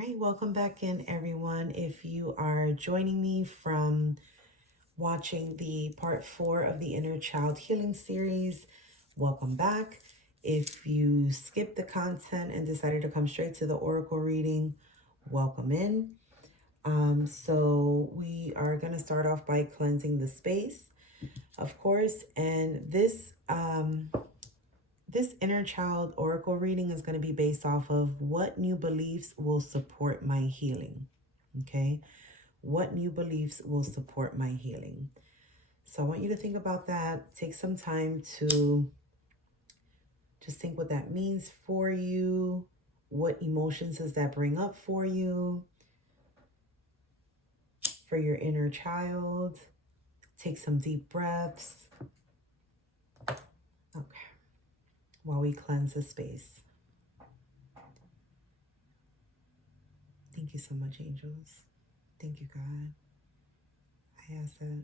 right, welcome back in, everyone. If you are joining me from watching the part 4 of the Inner Child Healing series, welcome back. If you skipped the content and decided to come straight to the Oracle reading, welcome in. So we are going to start off by cleansing the space, of course, and this inner child oracle reading is going to be based off of what new beliefs will support my healing. Okay, what new beliefs will support my healing? So I want you to think about that. Take some time to just think what that means for you. What emotions does that bring up for you? For your inner child. Take some deep breaths. Okay, while we cleanse the space. Thank you so much, angels. Thank you, God. I ask that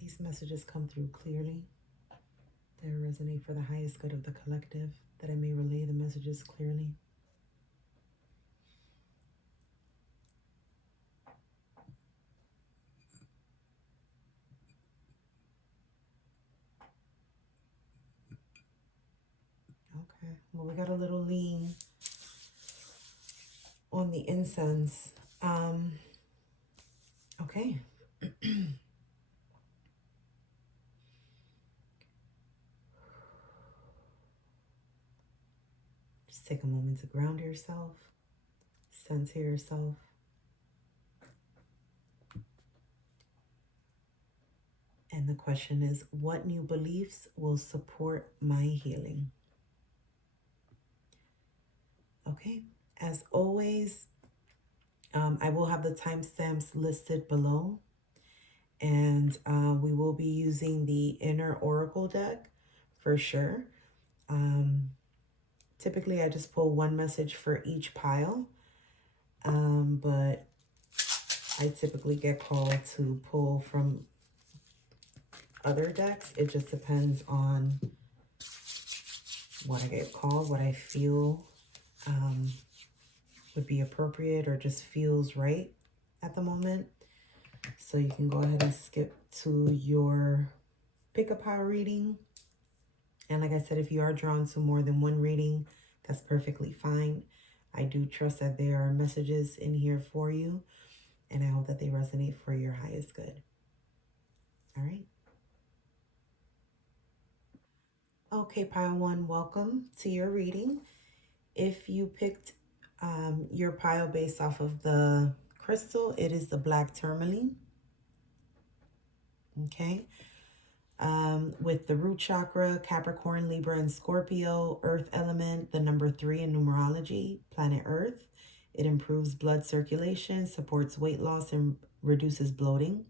these messages come through clearly, that resonate for the highest good of the collective, that I may relay the messages clearly. Okay, well, we got a little lean on the incense. Okay. Just take a moment to ground yourself, center yourself. And the question is, what new beliefs will support my healing? Okay, as always, I will have the timestamps listed below. And we will be using the Inner Oracle deck for sure. Typically, I just pull one message for each pile. But I typically get called to pull from other decks. It just depends on what I get called, what I feel would be appropriate or just feels right at the moment. So you can go ahead and skip to your pick a pile reading. And like I said, if you are drawn to more than one reading, that's perfectly fine. I do trust that there are messages in here for you, and I hope that they resonate for your highest good. All right. Okay, pile 1, welcome to your reading. If you picked your pile based off of the crystal, it is the black tourmaline. Okay. With the root chakra, Capricorn, Libra, and Scorpio, earth element, the number 3 in numerology, planet Earth. It improves blood circulation, supports weight loss, and reduces bloating.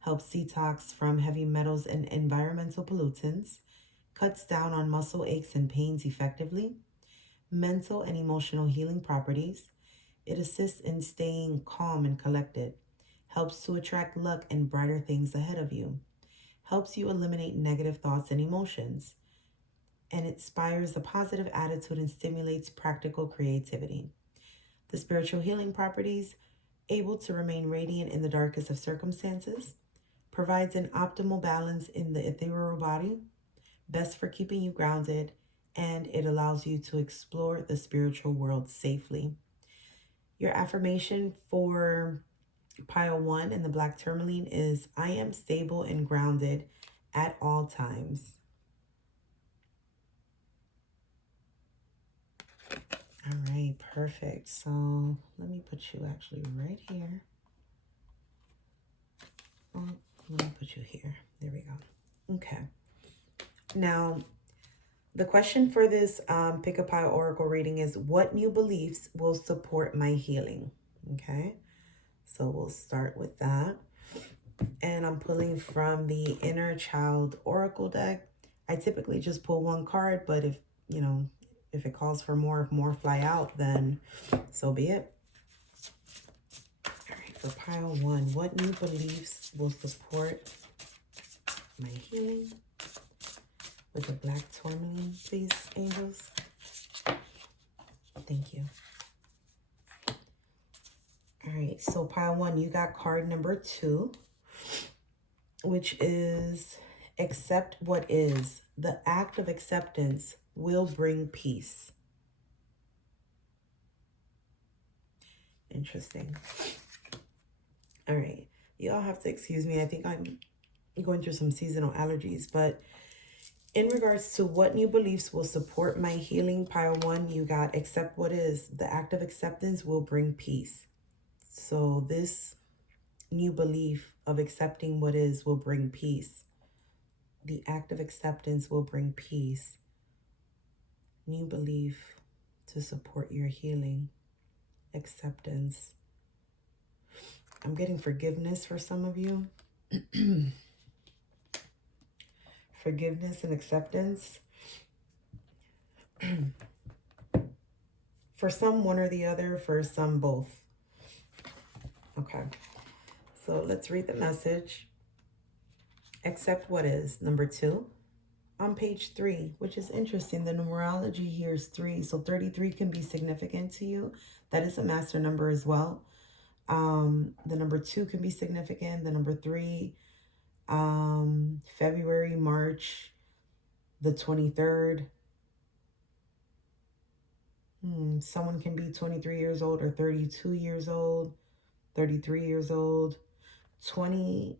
Helps detox from heavy metals and environmental pollutants. Cuts down on muscle aches and pains effectively. Mental and emotional healing properties. It assists in staying calm and collected. Helps to attract luck and brighter things ahead of you. Helps you eliminate negative thoughts and emotions. And it inspires a positive attitude and stimulates practical creativity. The spiritual healing properties, able to remain radiant in the darkest of circumstances, provides an optimal balance in the ethereal body, best for keeping you grounded, and it allows you to explore the spiritual world safely. Your affirmation for pile 1 in the black tourmaline is, I am stable and grounded at all times. All right, perfect. So let me put you actually right here. Oh, let me put you here. There we go. Okay. Now, the question for this Pick a Pile Oracle reading is, what new beliefs will support my healing? Okay. So we'll start with that. And I'm pulling from the Inner Child Oracle deck. I typically just pull one card, but if it calls for more, if more fly out, then so be it. All right, for pile 1, what new beliefs will support my healing? With the black tourmaline, please, angels. Thank you. right, so pile one, you got card number 2, which is accept what is. The act of acceptance will bring peace. Interesting. All right, y'all have to excuse me. I think I'm going through some seasonal allergies, but in regards to what new beliefs will support my healing, pile one, you got accept what is. The act of acceptance will bring peace. So this new belief of accepting what is will bring peace. The act of acceptance will bring peace. New belief to support your healing. Acceptance. I'm getting forgiveness for some of you. Forgiveness and acceptance. For some, one or the other. For some, both. Okay. So let's read the message. Accept what is. Number 2. On page 3, which is interesting. The numerology here is 3. So 33 can be significant to you. That is a master number as well. The number 2 can be significant. The number 3, February, March, the 23rd. Someone can be 23 years old or 32 years old, 33 years old, 20,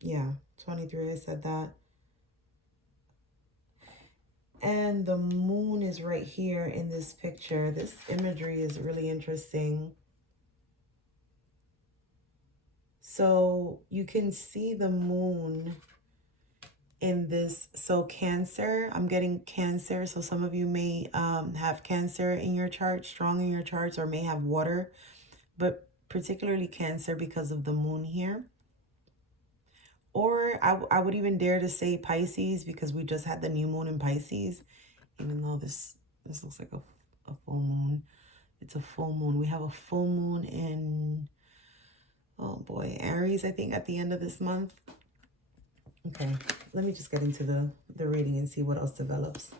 yeah, 23, I said that. And the moon is right here in this picture. This imagery is really interesting. So you can see the moon in this. So Cancer, I'm getting Cancer. So some of you may have Cancer in your chart, strong in your charts, or may have water, but particularly Cancer because of the moon here. Or I would even dare to say Pisces, because we just had the new moon in Pisces, even though this looks like a full moon. It's a full moon. We have a full moon in, oh boy, Aries, I think, at the end of this month. Okay, let me just get into the reading and see what else develops.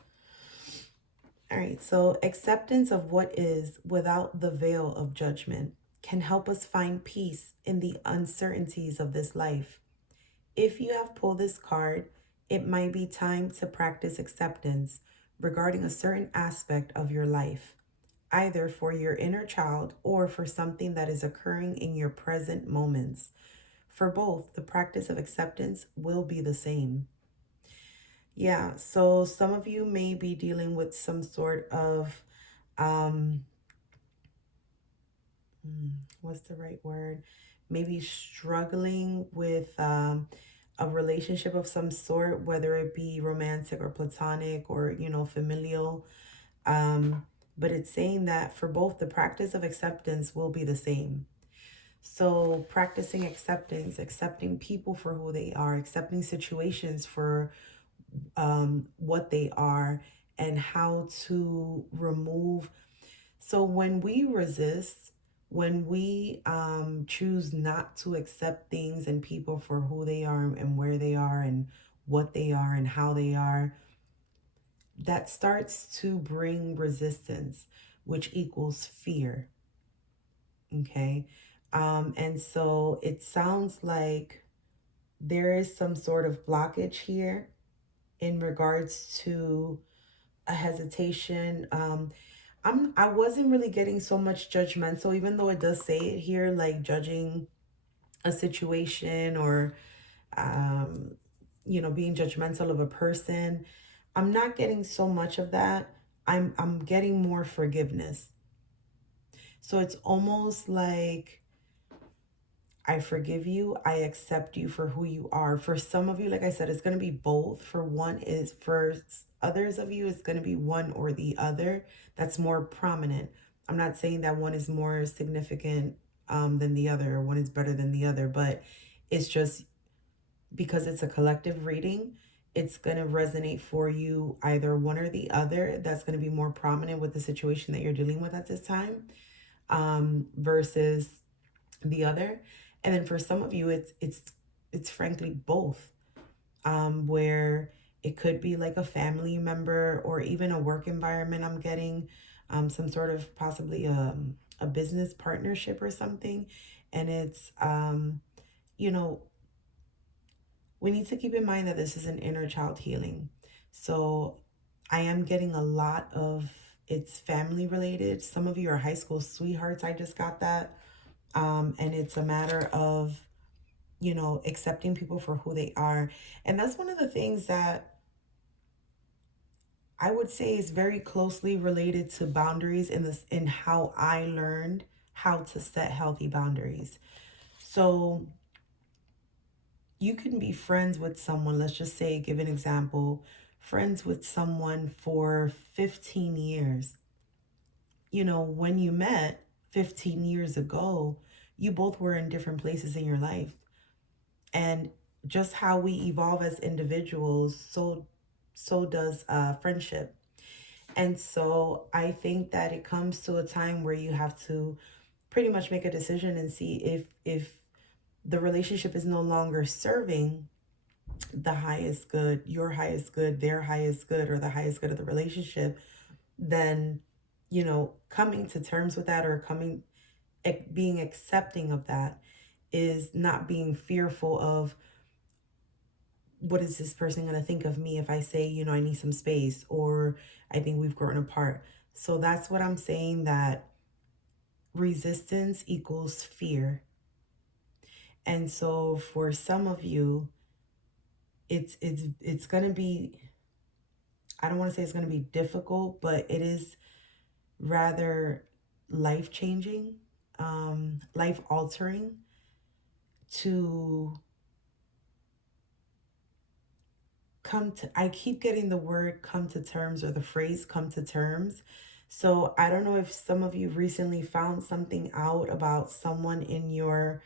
All right, so acceptance of what is without the veil of judgment can help us find peace in the uncertainties of this life. If you have pulled this card, it might be time to practice acceptance regarding a certain aspect of your life, either for your inner child or for something that is occurring in your present moments. For both, the practice of acceptance will be the same. Yeah, so some of you may be dealing with some sort of, what's the right word? Maybe struggling with a relationship of some sort, whether it be romantic or platonic or, familial. But it's saying that for both, the practice of acceptance will be the same. So practicing acceptance, accepting people for who they are, accepting situations for what they are, and how to remove. So when we resist, when we choose not to accept things and people for who they are and where they are and what they are and how they are, that starts to bring resistance, which equals fear. Okay. And so it sounds like there is some sort of blockage here in regards to a hesitation. I wasn't really getting so much judgmental, even though it does say it here, like judging a situation or, being judgmental of a person. I'm not getting so much of that. I'm getting more forgiveness. So it's almost like, I forgive you. I accept you for who you are. For some of you, like I said, it's going to be both. For others of you, it's going to be one or the other that's more prominent. I'm not saying that one is more significant than the other, or one is better than the other, but it's just because it's a collective reading, it's going to resonate for you, either one or the other. That's going to be more prominent with the situation that you're dealing with at this time, versus the other. And then for some of you, it's frankly both, where it could be like a family member or even a work environment. I'm getting some sort of possibly a business partnership or something. And it's, you know, we need to keep in mind that this is an inner child healing. So I am getting a lot of it's family related. Some of you are high school sweethearts. I just got that. And it's a matter of, accepting people for who they are. And that's one of the things that I would say is very closely related to boundaries in how I learned how to set healthy boundaries. So you can be friends with someone, let's just say, give an example, friends with someone for 15 years. When you met 15 years ago, you both were in different places in your life. And just how we evolve as individuals, so does friendship. And so I think that it comes to a time where you have to pretty much make a decision and see if the relationship is no longer serving the highest good, your highest good, their highest good, or the highest good of the relationship, then coming to terms with that, or being accepting of that, is not being fearful of what is this person going to think of me if I say, I need some space, or I think we've grown apart. So that's what I'm saying, that resistance equals fear. And so for some of you, it's going to be, I don't want to say it's going to be difficult, but it is rather life changing, life altering, to I keep getting the word come to terms, or the phrase come to terms. So I don't know if some of you recently found something out about someone in your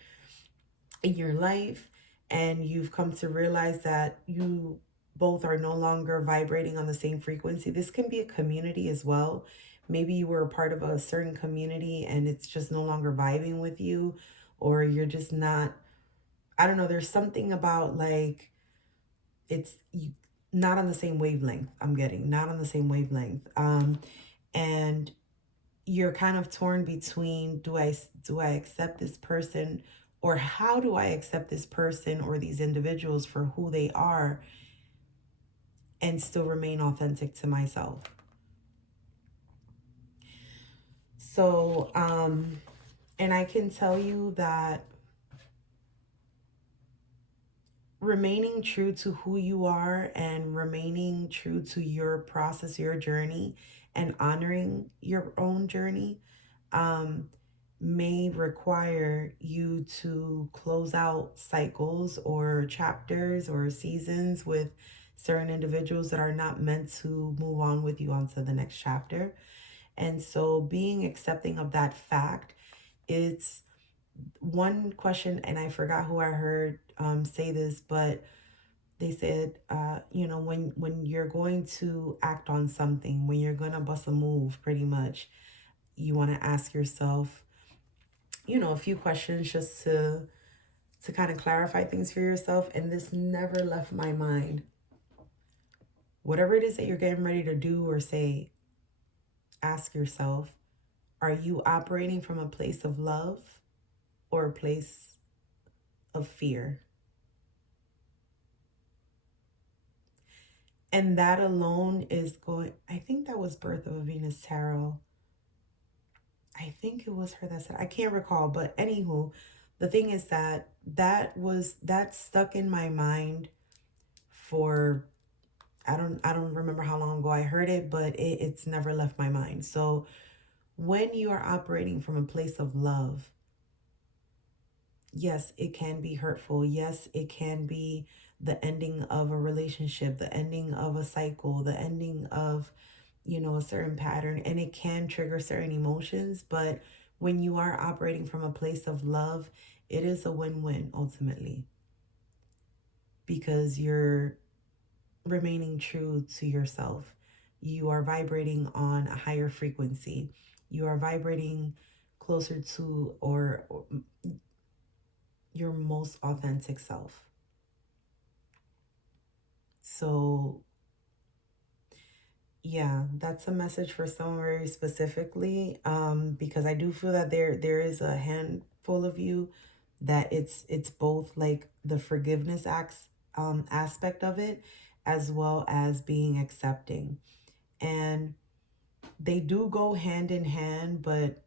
life, and you've come to realize that you both are no longer vibrating on the same frequency. This can be a community as well. Maybe you were a part of a certain community and it's just no longer vibing with you, or you're just not, I don't know, there's something about, like, it's not on the same wavelength. I'm getting not on the same wavelength. And you're kind of torn between, do I accept this person, or how do I accept this person or these individuals for who they are and still remain authentic to myself. So and I can tell you that remaining true to who you are and remaining true to your process, your journey, and honoring your own journey, um, may require you to close out cycles or chapters or seasons with certain individuals that are not meant to move on with you onto the next chapter. And so being accepting of that fact, it's one question, and I forgot who I heard say this, but they said, when you're going to act on something, when you're going to bust a move, pretty much, you want to ask yourself, a few questions just to kind of clarify things for yourself. And this never left my mind. Whatever it is that you're getting ready to do or say, ask yourself, are you operating from a place of love or a place of fear? And that alone is going, I think that was Birth of a Venus Tarot. I think it was her that said, I can't recall, but anywho, the thing is that stuck in my mind for, I don't remember how long ago I heard it, but it's never left my mind. So when you are operating from a place of love, yes, it can be hurtful. Yes, it can be the ending of a relationship, the ending of a cycle, the ending of, a certain pattern, and it can trigger certain emotions. But when you are operating from a place of love, it is a win-win ultimately, because you're remaining true to yourself. You are vibrating on a higher frequency. You are vibrating closer to or your most authentic self. So Yeah, that's a message for someone very specifically, because I do feel that there is a handful of you that it's both like the forgiveness acts aspect of it, as well as being accepting. And they do go hand in hand, but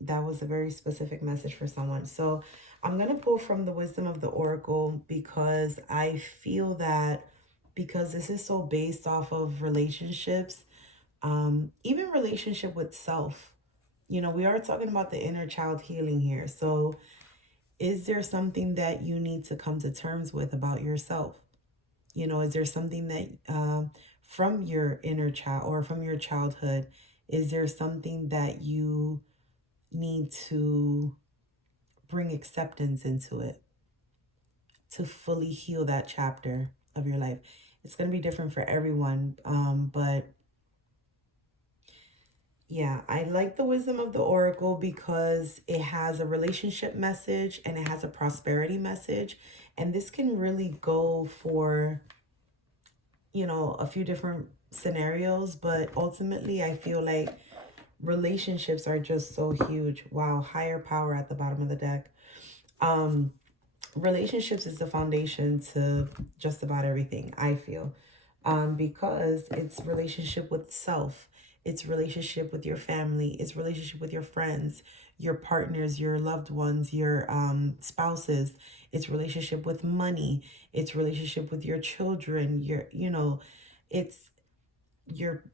that was a very specific message for someone. So I'm going to pull from the wisdom of the oracle because I feel that because this is so based off of relationships, even relationship with self. You know, we are talking about the inner child healing here. So is there something that you need to come to terms with about yourself? You know, is there something that from your inner child or from your childhood, is there something that you need to bring acceptance into it to fully heal that chapter of your life? It's going to be different for everyone, but yeah, I like the wisdom of the oracle because it has a relationship message and it has a prosperity message. And this can really go for, you know, a few different scenarios, but ultimately I feel like relationships are just so huge. Wow, higher power at the bottom of the deck. Um Relationships is the foundation to just about everything, I feel, because it's relationship with self, it's relationship with your family, it's relationship with your friends, your partners, your loved ones, your spouses, it's relationship with money, it's relationship with your children, your, you know, it's your,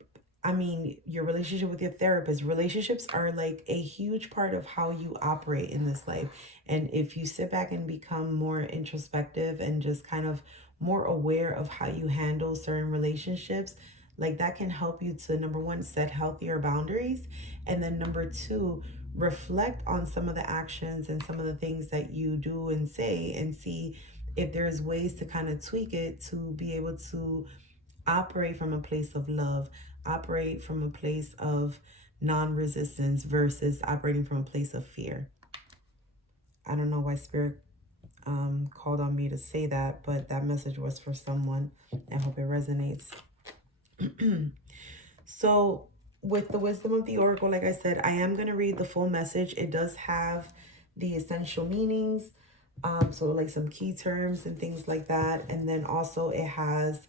I mean, your relationship with your therapist. Relationships are like a huge part of how you operate in this life. And if you sit back and become more introspective and just kind of more aware of how you handle certain relationships, like that can help you to, number one, set healthier boundaries. And then number two, reflect on some of the actions and some of the things that you do and say and see if there's ways to kind of tweak it to be able to operate from a place of love, operate from a place of non-resistance versus operating from a place of fear. I don't know why spirit called on me to say that, but that message was for someone. I hope it resonates. So with the wisdom of the oracle, like I said, I am going to read the full message. It does have the essential meanings, so like some key terms and things like that. And then also it has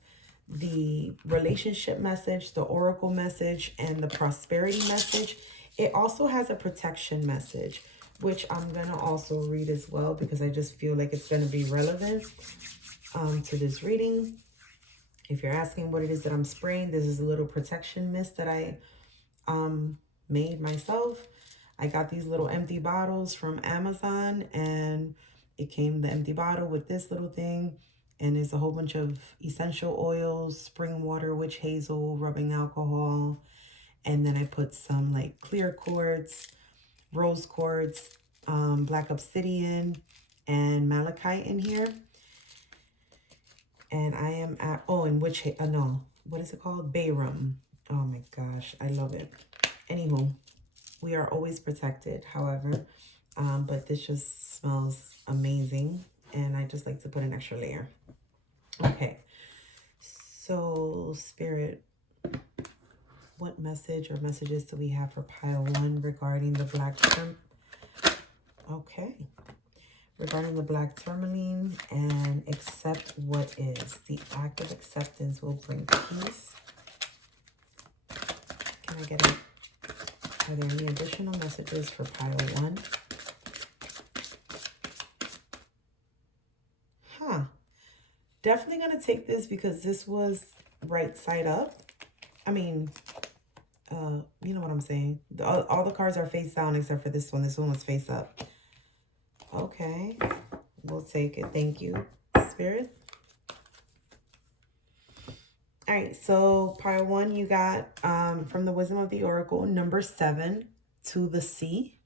the relationship message, the oracle message, and the prosperity message. It also has a protection message, which I'm going to also read as well because I just feel like it's going to be relevant to this reading. If you're asking what it is that I'm spraying, this is a little protection mist that I made myself. I got these little empty bottles from Amazon, and it came the empty bottle with this little thing, and there's a whole bunch of essential oils, spring water, witch hazel, rubbing alcohol, and then I put some like clear quartz, rose quartz, black obsidian, and malachite in here. And I am at, oh, and witch, no, what is it called? Bayrum. Oh my gosh, I love it. Anywho, we are always protected, however, but this just smells amazing, and I just like to put an extra layer. Okay, so Spirit, what message or messages do we have for pile one regarding the black okay, regarding the black tourmaline, and accept what is. The act of acceptance will bring peace. Can I get it? Are there any additional messages for pile one? Huh. Definitely going to take this because this was right side up. I mean, you know what I'm saying. All the cards are face down except for this one. This one was face up. Okay. We'll take it. Thank you, Spirit. All right. So pile one, you got from the Wisdom of the Oracle, number 7 to the sea.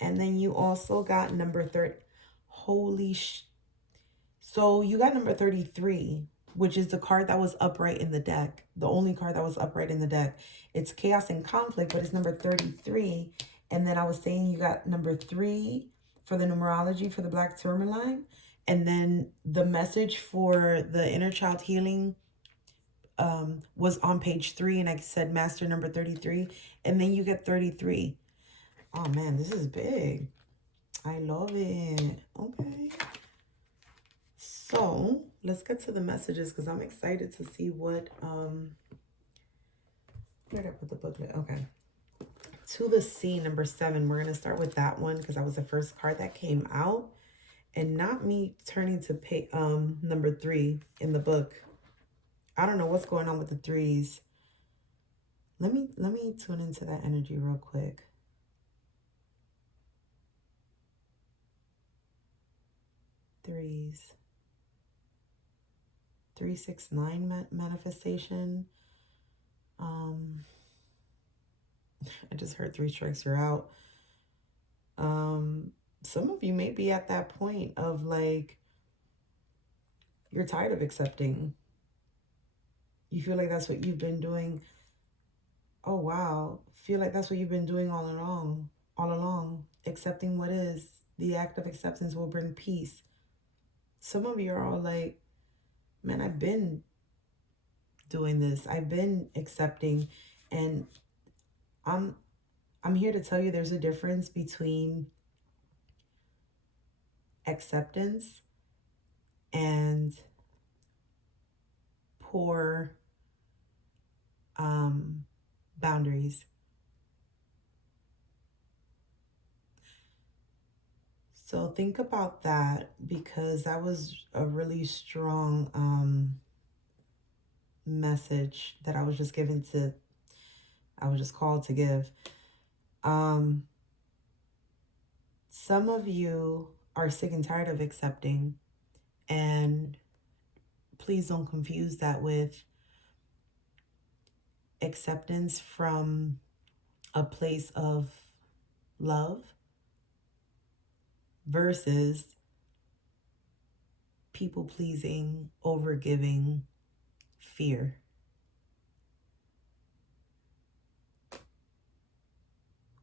And then you also got number 30. So you got number 33, which is the card that was upright in the deck. The only card that was upright in the deck. It's chaos and conflict, but it's number 33. And then I was saying you got number 3 for the numerology for the black tourmaline. And then the message for the inner child healing was on page 3 and I said master number 33, and then you get 33. Oh man, this is big. I love it. Okay. So let's get to the messages because I'm excited to see what where did I put the booklet? Okay. To the sea, number 7. We're gonna start with that one because that was the first card that came out. And not me turning to pay number 3 in the book. I don't know what's going on with the 3s. Let me tune into that energy real quick. Threes. 369 manifestation. I just heard 3 strikes you're out. Some of you may be at that point of like, you're tired of accepting. You feel like that's what you've been doing. Oh, wow. Feel like that's what you've been doing all along. Accepting what is. The act of acceptance will bring peace. Some of you are all like, man, I've been doing this. I've been accepting. And I'm here to tell you there's a difference between acceptance and poor boundaries. So think about that, because that was a really strong message that I was just called to give. Some of you are sick and tired of accepting, and please don't confuse that with acceptance from a place of love versus people pleasing, overgiving, fear.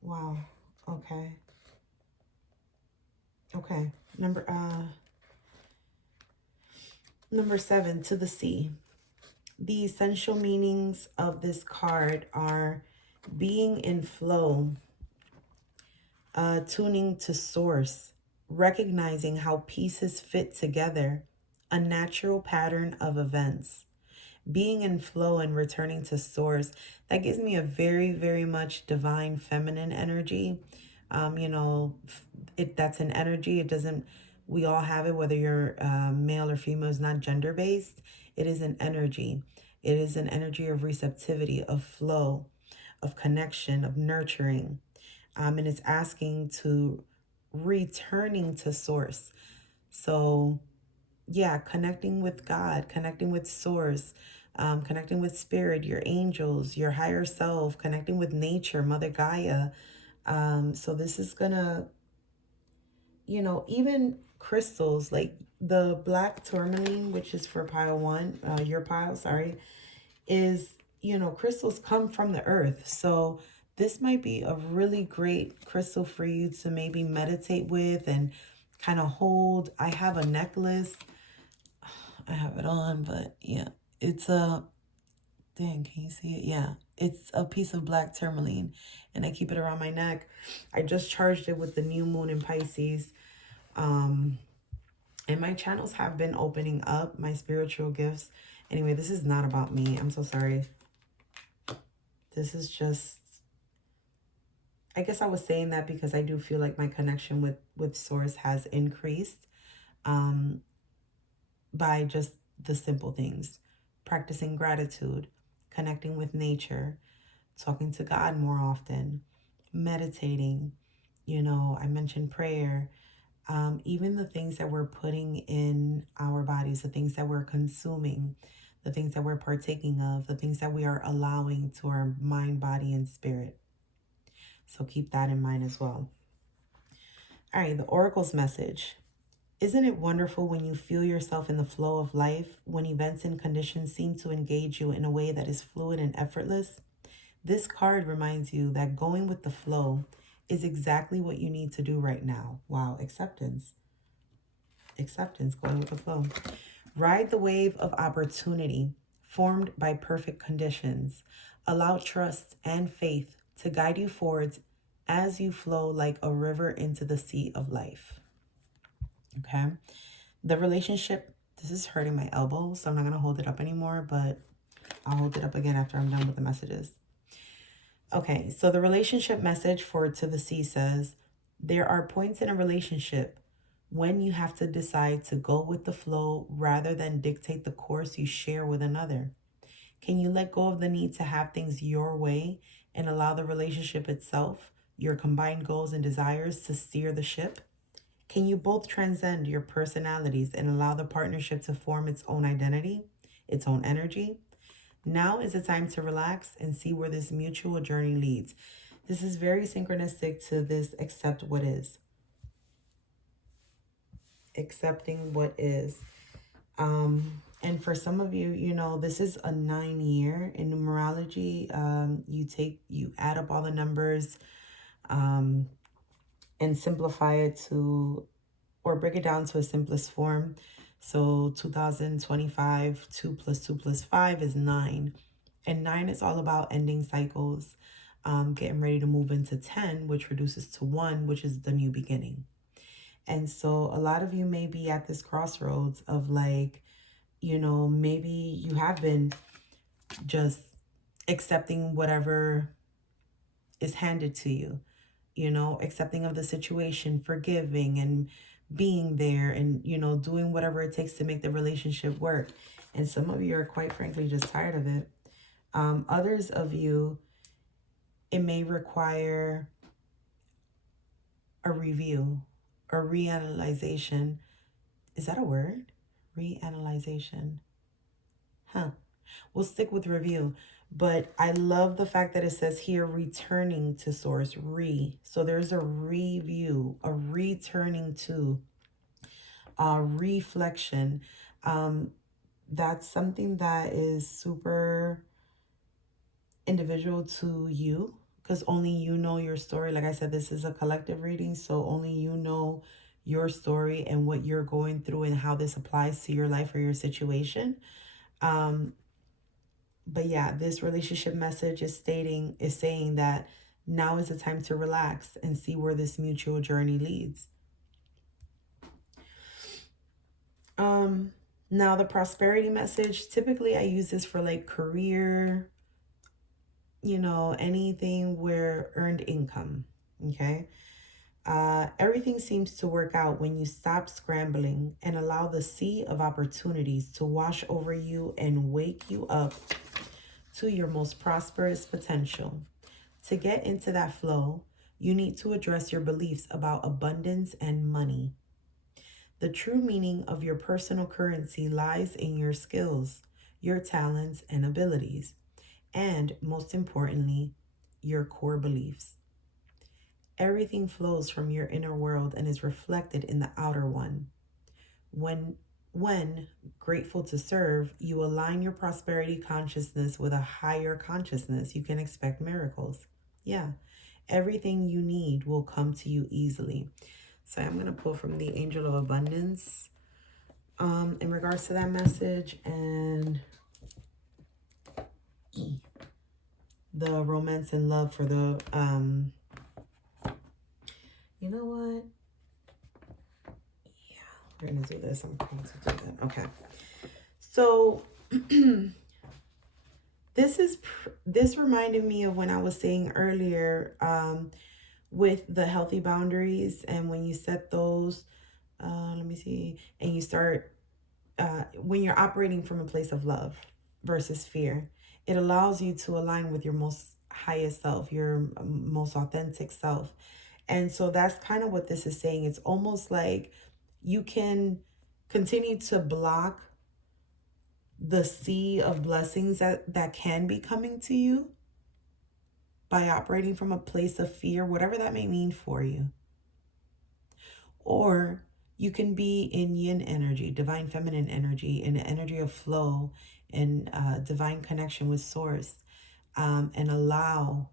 Wow. Okay. Okay. Number 7, to the sea. The essential meanings of this card are being in flow, tuning to source, recognizing how pieces fit together, a natural pattern of events. Being in flow and returning to source, that gives me a very, very much divine feminine energy. That's an energy. It doesn't, we all have it, whether you're male or female. It's not gender based. It is an energy. It is an energy of receptivity, of flow, of connection, of nurturing. And it's asking to returning to source. So yeah, connecting with God, connecting with source, connecting with spirit, your angels, your higher self, connecting with nature, Mother Gaia. So this is gonna, even crystals like the black tourmaline, which is for pile 1, your pile, sorry, is, crystals come from the earth. So this might be a really great crystal for you to maybe meditate with and kind of hold. I have a necklace. I have it on, but yeah, it's a, dang, can you see it? Yeah, it's a piece of black tourmaline, and I keep it around my neck. I just charged it with the new moon in Pisces. And my channels have been opening up, my spiritual gifts. Anyway, this is not about me. I'm so sorry. This is just, I guess I was saying that because I do feel like my connection with source has increased by just the simple things. Practicing gratitude, connecting with nature, talking to God more often, meditating. I mentioned prayer. Even the things that we're putting in our bodies, the things that we're consuming, the things that we're partaking of, the things that we are allowing to our mind, body, and spirit. So keep that in mind as well. All right, the Oracle's message. Isn't it wonderful when you feel yourself in the flow of life, when events and conditions seem to engage you in a way that is fluid and effortless? This card reminds you that going with the flow is exactly what you need to do right now. Wow, acceptance. Acceptance, going with the flow. Ride the wave of opportunity. formed by perfect conditions. Allow trust and faith to guide you forwards as you flow like a river into the sea of life. Okay. The relationship, this is hurting my elbow, so I'm not going to hold it up anymore, but I'll hold it up again after I'm done with the messages. Okay, so the relationship message for To the Sea says, there are points in a relationship when you have to decide to go with the flow rather than dictate the course you share with another. Can you let go of the need to have things your way and allow the relationship itself, your combined goals and desires, to steer the ship? Can you both transcend your personalities and allow the partnership to form its own identity, its own energy? Now is the time to relax and see where this mutual journey leads. This is very synchronistic to this accept what is. Accepting what is. And for some of you, you know, this is a 9-year in numerology. You add up all the numbers and simplify it to, or break it down to a simplest form. So 2025, 2 plus 2 plus 5 is 9. And 9 is all about ending cycles, getting ready to move into 10, which reduces to 1, which is the new beginning. And so a lot of you may be at this crossroads of like, you know, maybe you have been just accepting whatever is handed to you, you know, accepting of the situation, forgiving and being there and, you know, doing whatever it takes to make the relationship work. And some of you are quite frankly just tired of it. Others of you, it may require a review, a reanalyzation. Is that a word? Reanalyzation. Huh. We'll stick with review. But I love the fact that it says here, returning to source, So there's a review, a returning to, a reflection. That's something that is super individual to you, because only you know your story. Like I said, this is a collective reading, so only you know your story and what you're going through and how this applies to your life or your situation. But yeah, this relationship message is saying that now is the time to relax and see where this mutual journey leads. Now the prosperity message, typically I use this for like career, you know, anything where earned income. Okay. Everything seems to work out when you stop scrambling and allow the sea of opportunities to wash over you and wake you up to your most prosperous potential. To get into that flow, you need to address your beliefs about abundance and money. The true meaning of your personal currency lies in your skills, your talents and abilities, and most importantly, your core beliefs. Everything flows from your inner world and is reflected in the outer one. When grateful to serve, you align your prosperity consciousness with a higher consciousness. You can expect miracles. Yeah, everything you need will come to you easily. So I'm going to pull from the Angel of Abundance in regards to that message, and the romance and love for the, you know what? We're going to do this. I'm going to do that. Okay. So this reminded me of when I was saying earlier with the healthy boundaries, and when you set those, let me see, and you start, when you're operating from a place of love versus fear, it allows you to align with your most highest self, your most authentic self. And so that's kind of what this is saying. It's almost like you can continue to block the sea of blessings that can be coming to you by operating from a place of fear, whatever that may mean for you. Or you can be in yin energy, divine feminine energy, in the energy of flow and divine connection with source, and allow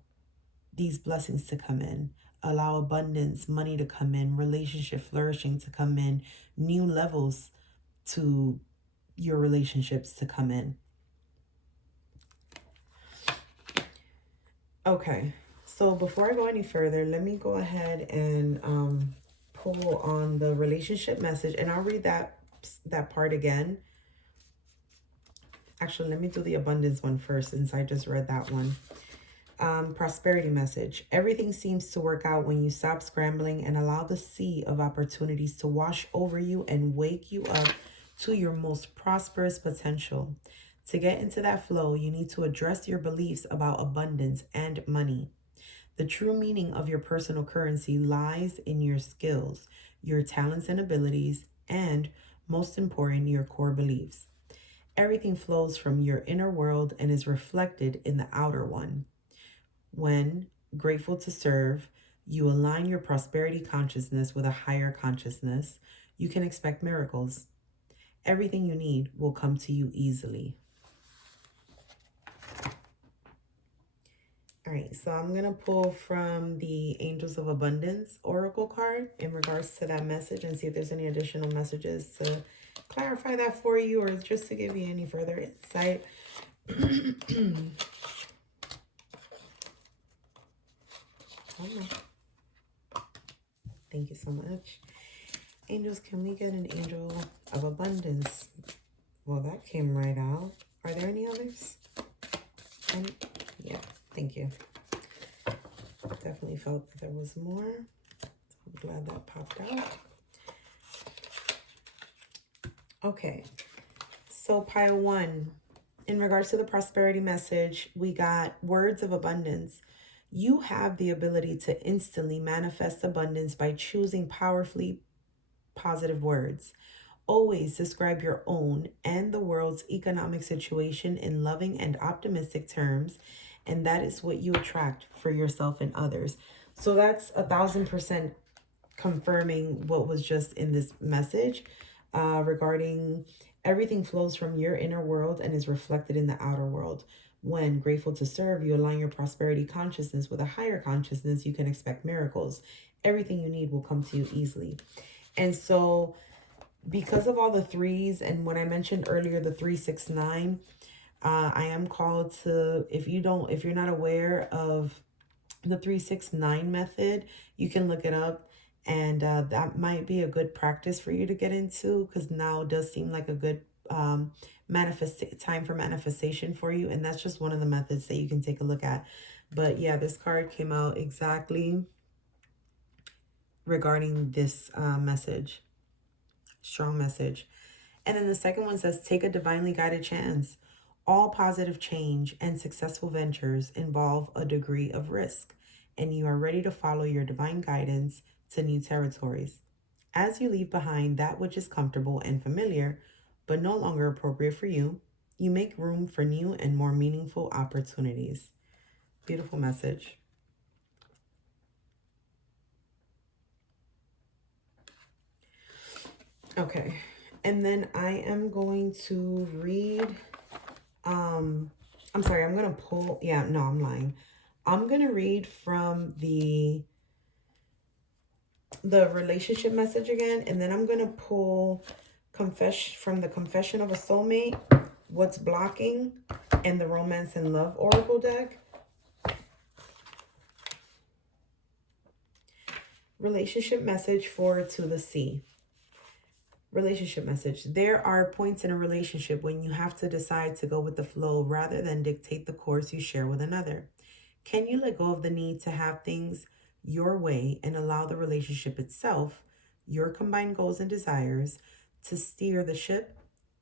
these blessings to come in. Allow abundance, money to come in, relationship flourishing to come in, new levels to your relationships to come in. Okay, so before I go any further, let me go ahead and pull on the relationship message, and I'll read that part again. Actually, let me do the abundance one first, since I just read that one. Prosperity message. Everything seems to work out when you stop scrambling and allow the sea of opportunities to wash over you and wake you up to your most prosperous potential. To get into that flow, you need to address your beliefs about abundance and money. The true meaning of your personal currency lies in your skills, your talents and abilities, and most important, your core beliefs. Everything flows from your inner world and is reflected in the outer one. When grateful to serve, you align your prosperity consciousness with a higher consciousness, you can expect miracles. Everything you need will come to you easily. All right, so I'm going to pull from the Angels of Abundance Oracle card in regards to that message and see if there's any additional messages to clarify that for you or just to give you any further insight. Thank you so much. Angels, can we get an Angel of Abundance? Well, that came right out. Are there any others? Yeah, thank you. Definitely felt that there was more. I'm glad that popped out. Okay, so pile one. In regards to the prosperity message, we got words of abundance. You have the ability to instantly manifest abundance by choosing powerfully positive words. Always describe your own and the world's economic situation in loving and optimistic terms, and that is what you attract for yourself and others. So that's 1,000% confirming what was just in this message regarding everything flows from your inner world and is reflected in the outer world. When grateful to serve, you align your prosperity consciousness with a higher consciousness, you can expect miracles. Everything you need will come to you easily. And so because of all the threes, and when I mentioned earlier the 369, I am called to, if you're not aware of the 369 method, you can look it up, and that might be a good practice for you to get into, because now does seem like a good time for manifestation for you, and that's just one of the methods that you can take a look at. But yeah, this card came out exactly regarding this message. Strong message. And then the second one says, take a divinely guided chance. All positive change and successful ventures involve a degree of risk, and you are ready to follow your divine guidance to new territories. As you leave behind that which is comfortable and familiar, but no longer appropriate for you, you make room for new and more meaningful opportunities. Beautiful message. Okay, and then I am going to read, I'm sorry, I'm going to pull, I'm lying. I'm going to read from the relationship message again, and then I'm going to pull from the Confession of a Soulmate, What's Blocking, and the Romance and Love Oracle deck. Relationship message for To the Sea. Relationship message. There are points in a relationship when you have to decide to go with the flow rather than dictate the course you share with another. Can you let go of the need to have things your way and allow the relationship itself, your combined goals and desires, to steer the ship?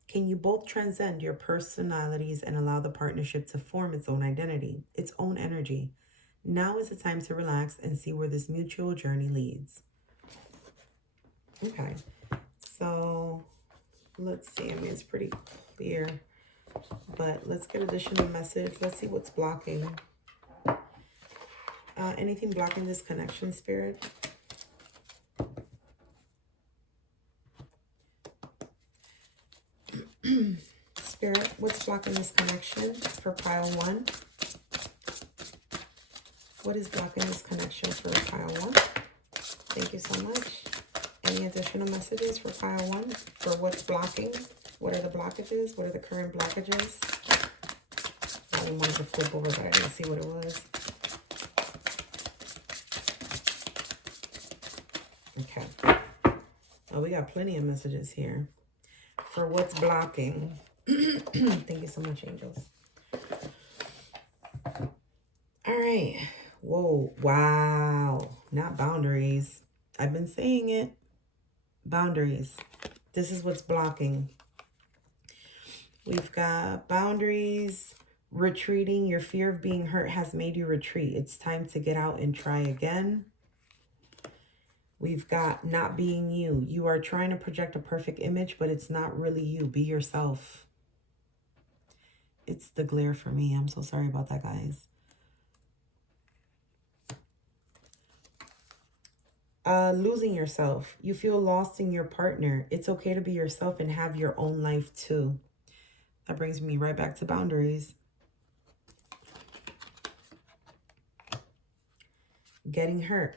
Can you both transcend your personalities and allow the partnership to form its own identity, its own energy? Now is the time to relax and see where this mutual journey leads. Okay. So let's see. I mean, it's pretty clear, but let's get additional message. Let's see what's blocking. Anything blocking this connection, Spirit? Spirit, what's blocking this connection for pile one? What is blocking this connection for pile one? Thank you so much. Any additional messages for pile one? For what's blocking? What are the blockages? What are the current blockages? I wanted to flip over, but I didn't see what it was. Okay. Oh, we got plenty of messages here for what's blocking. Thank you so much, angels. All right. Whoa. Wow. Not boundaries. I've been saying it. Boundaries. This is what's blocking. We've got boundaries. Retreating. Your fear of being hurt has made you retreat. It's time to get out and try again. We've got not being you. You are trying to project a perfect image, but it's not really you. Be yourself. It's the glare for me. I'm so sorry about that, guys. Losing yourself. You feel lost in your partner. It's okay to be yourself and have your own life too. That brings me right back to boundaries. Getting hurt.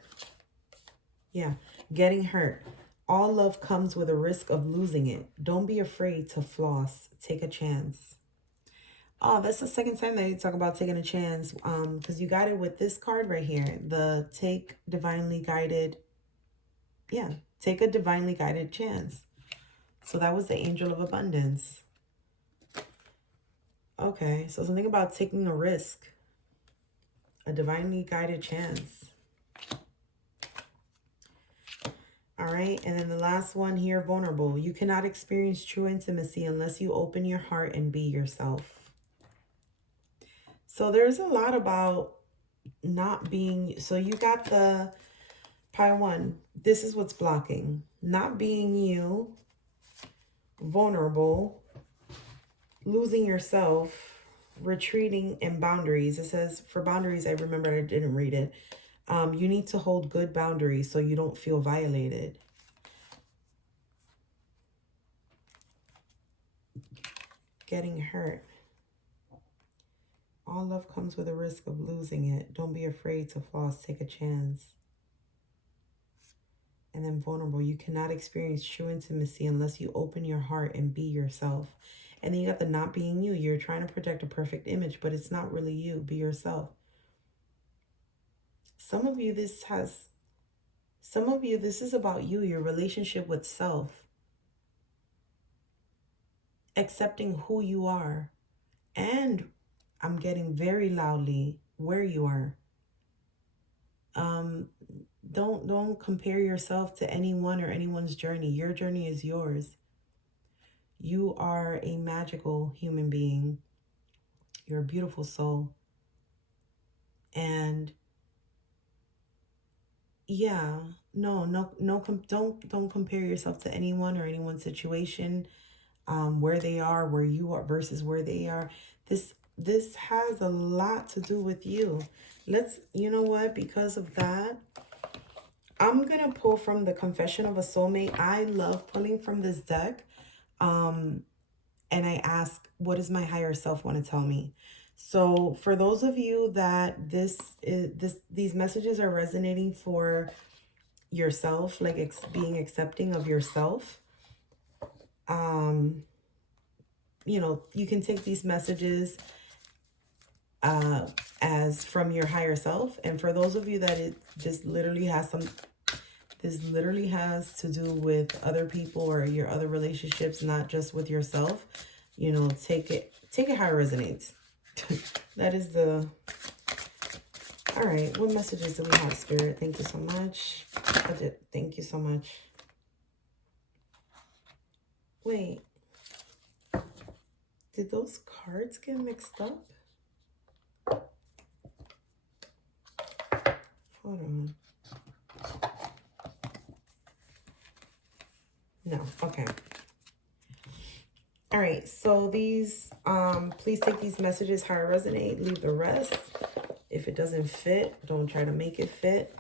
Yeah, getting hurt. All love comes with a risk of losing it. Don't be afraid to floss. Take a chance. Oh, that's the second time that you talk about taking a chance. Because you got it with this card right here. The take divinely guided. Yeah, take a divinely guided chance. So that was the angel of abundance. Okay, so something about taking a risk. A divinely guided chance. All right, and then the last one here, vulnerable. You cannot experience true intimacy unless you open your heart and be yourself. So there's a lot about not being, so you got the pile one. This is what's blocking. Not being you, vulnerable, losing yourself, retreating, and boundaries. It says for boundaries, I remember I didn't read it. You need to hold good boundaries so you don't feel violated. Getting hurt. All love comes with a risk of losing it. Don't be afraid to floss. Take a chance. And then vulnerable. You cannot experience true intimacy unless you open your heart and be yourself. And then you got the not being you. You're trying to project a perfect image, but it's not really you. Be yourself. Some of you, this is about you, your relationship with self. Accepting who you are. And I'm getting very loudly where you are. Don't compare yourself to anyone or anyone's journey. Your journey is yours. You are a magical human being. You're a beautiful soul. And yeah, don't compare yourself to anyone or anyone's situation, where they are, where you are versus where they are. This has a lot to do with you. You know what? Because of that, I'm going to pull from the Confession of a Soulmate. I love pulling from this deck. And I ask, what does my higher self want to tell me? So for those of you that these messages are resonating for yourself, like being accepting of yourself, you know, you can take these messages as from your higher self. And for those of you that this literally has to do with other people or your other relationships, not just with yourself, you know, take it how it resonates. That is the... All right, what messages do we have, Spirit? Thank you so much. Thank you so much. Wait, did those cards get mixed up? Hold on. No, okay. All right, so these, please take these messages how it resonate, leave the rest. If it doesn't fit, don't try to make it fit.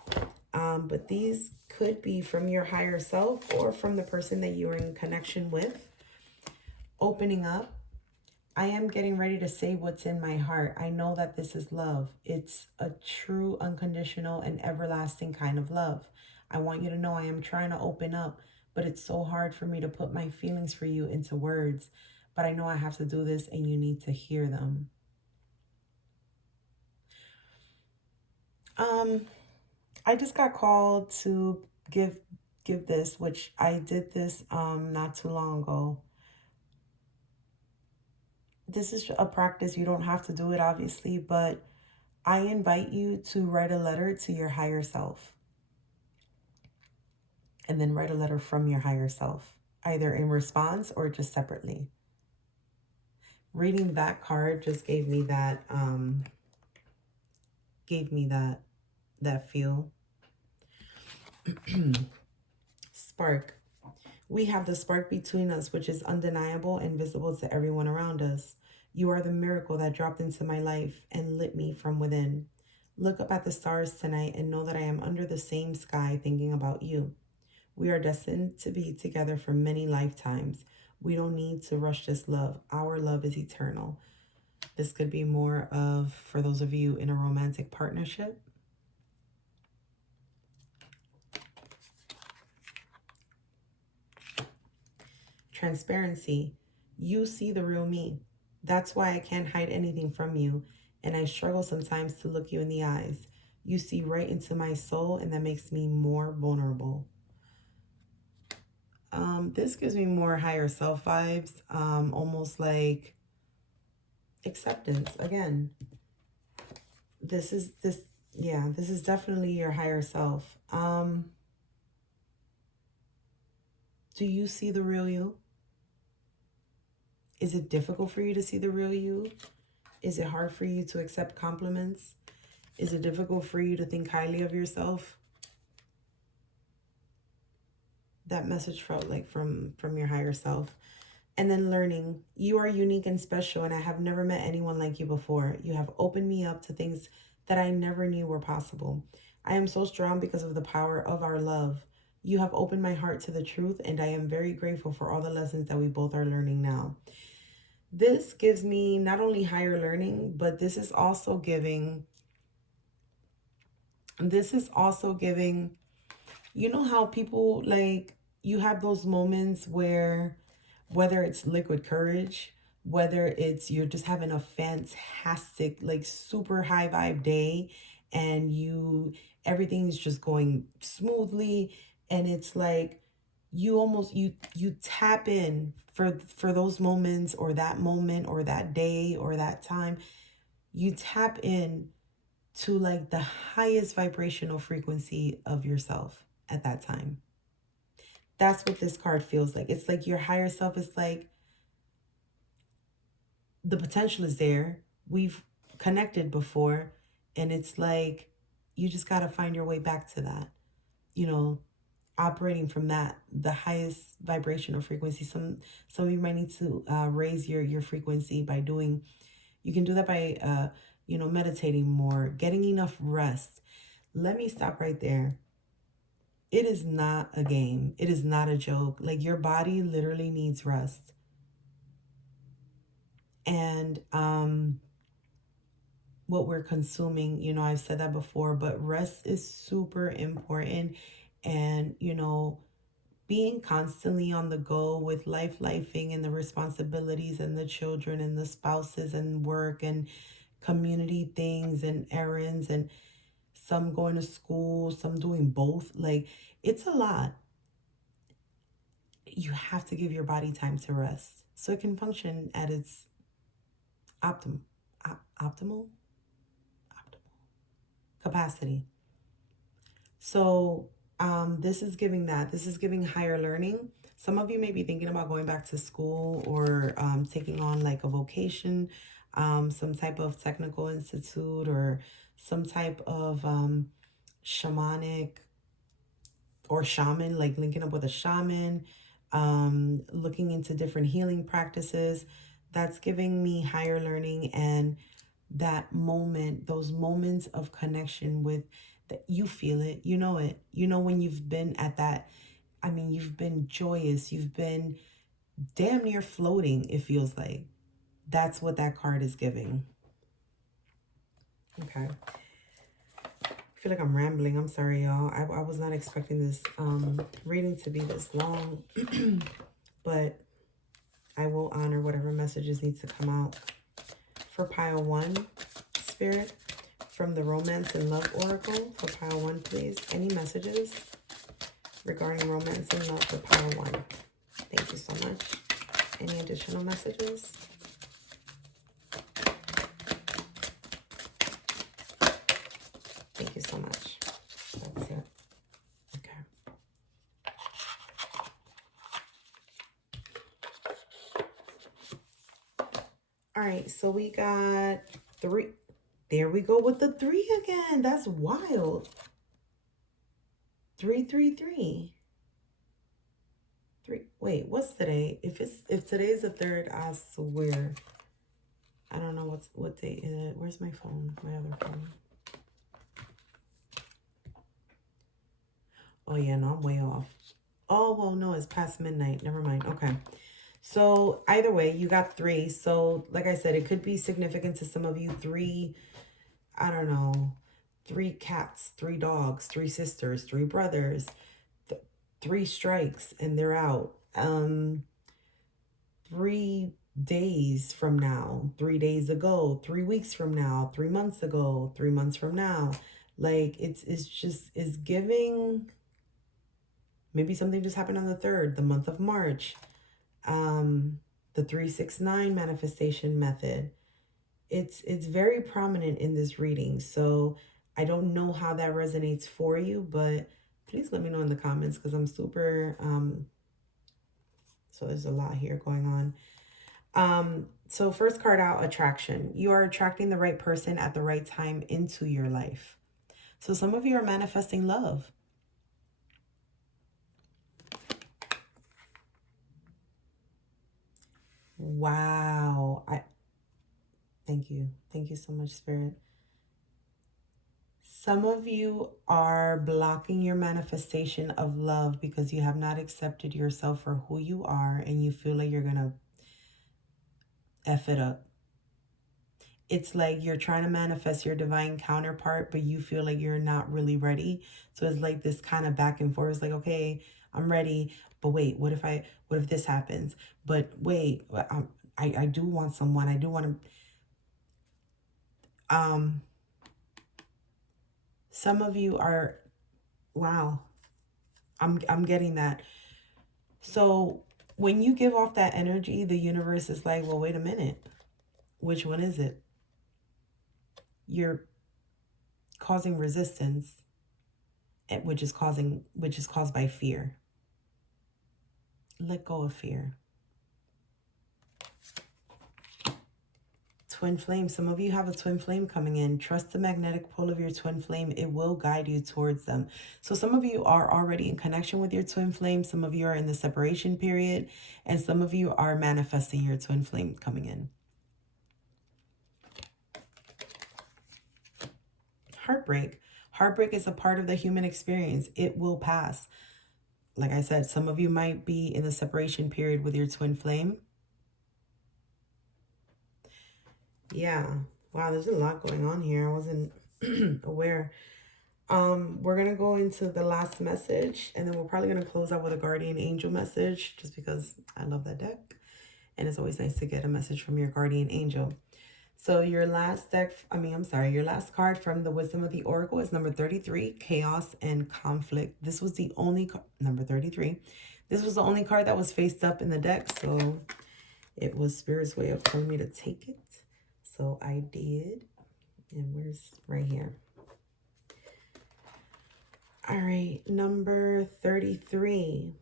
But these could be from your higher self or from the person that you're in connection with. Opening up. I am getting ready to say what's in my heart. I know that this is love. It's a true, unconditional, and everlasting kind of love. I want you to know I am trying to open up, but it's so hard for me to put my feelings for you into words. But I know I have to do this and you need to hear them. I just got called to give give this, which I did this not too long ago. This is a practice. You don't have to do it, obviously, but I invite you to write a letter to your higher self. And then write a letter from your higher self, either in response or just separately. Reading that card just gave me that feel. Spark. We have the spark between us, which is undeniable and visible to everyone around us. You are the miracle that dropped into my life and lit me from within. Look up at the stars tonight and know that I am under the same sky thinking about you. We are destined to be together for many lifetimes. We don't need to rush this love. Our love is eternal. This could be more of, for those of you in a romantic partnership. Transparency. You see the real me. That's why I can't hide anything from you, and I struggle sometimes to look you in the eyes. You see right into my soul, and that makes me more vulnerable. This gives me more higher self vibes, almost like acceptance. Again, this is definitely your higher self. Do you see the real you? Is it difficult for you to see the real you? Is it hard for you to accept compliments? Is it difficult for you to think highly of yourself? That message felt like from your higher self. And then learning. You are unique and special, and I have never met anyone like you before. You have opened me up to things that I never knew were possible. I am so strong because of the power of our love. You have opened my heart to the truth, and I am very grateful for all the lessons that we both are learning now. This gives me not only higher learning, but this is also giving, you know how people, like, you have those moments where, whether it's liquid courage, whether it's you're just having a fantastic, like, super high vibe day, and everything's just going smoothly, and it's like you tap in for those moments, or that moment, or that day, or that time. You tap in to, like, the highest vibrational frequency of yourself at that time. That's what this card feels like. It's like your higher self is like, the potential is there. We've connected before, and it's like you just got to find your way back to that, operating from that, the highest vibrational frequency. Some of you might need to raise your frequency by doing, you can do that by meditating more, getting enough rest. Let me stop right there. It is not a game. It is not a joke. Like, your body literally needs rest. And what we're consuming, I've said that before, but rest is super important. And, being constantly on the go with lifing and the responsibilities and the children and the spouses and work and community things and errands, and some going to school, some doing both. Like, it's a lot. You have to give your body time to rest so it can function at its optimal capacity. So this is giving that. This is giving higher learning. Some of you may be thinking about going back to school, or taking on, like, a vocation, some type of technical institute, or some type of shamanic or shaman, like linking up with a shaman, looking into different healing practices. That's giving me higher learning, and that moment, those moments of connection with that, you feel it, when you've been at that, you've been joyous, you've been damn near floating, it feels like. That's what that card is giving. Okay. I feel like I'm rambling. I'm sorry, y'all. I was not expecting this reading to be this long, but I will honor whatever messages need to come out. For pile 1, Spirit, from the Romance and Love Oracle, for pile 1, please. Any messages regarding romance and love for Power 1. Thank you so much. Any additional messages? Thank you so much. That's it. Okay. All right, so we got 3. There we go with the 3 again. That's wild. 333. 3. Wait, what's today? If today's the 3rd, I swear. I don't know what date is it. Where's my phone? My other phone. Oh yeah, no, I'm way off. Oh, well, no, it's past midnight. Never mind. Okay. So either way, you got 3. So like I said, it could be significant to some of you. 3, I don't know, 3 cats, 3 dogs, 3 sisters, 3 brothers, 3 strikes, and they're out. 3 days from now, 3 days ago, 3 weeks from now, 3 months ago, 3 months from now. Like it's giving. Maybe something just happened on the 3rd, the month of March. The 369 manifestation method. It's very prominent in this reading. So I don't know how that resonates for you, but please let me know in the comments because I'm super so there's a lot here going on. So first card out, attraction. You are attracting the right person at the right time into your life. So some of you are manifesting love. Wow. Thank you. Thank you so much, Spirit. Some of you are blocking your manifestation of love because you have not accepted yourself for who you are and you feel like you're going to F it up. It's like you're trying to manifest your divine counterpart, but you feel like you're not really ready. So it's like this kind of back and forth. It's like, okay, I'm ready, but wait, what if this happens? But wait, I do want someone. I do want to, some of you are, wow, I'm getting that. So when you give off that energy, the universe is like, well, wait a minute. Which one is it? You're causing resistance, which is caused by fear. Let go of fear. Twin flame. Some of you have a twin flame coming in. Trust the magnetic pull of your twin flame. It will guide you towards them. So some of you are already in connection with your twin flame. Some of you are in the separation period. And some of you are manifesting your twin flame coming in. Heartbreak. Heartbreak is a part of the human experience. It will pass. Like I said, some of you might be in the separation period with your twin flame. Yeah. Wow, there's a lot going on here. I wasn't aware. We're going to go into the last message, and then we're probably going to close out with a guardian angel message just because I love that deck. And it's always nice to get a message from your guardian angel. So your last your last card from the Wisdom of the Oracle is number 33, Chaos and Conflict. This was the only number 33. This was the only card that was faced up in the deck, so it was Spirit's way of telling me to take it. So I did. And where's right here? All right, number 33.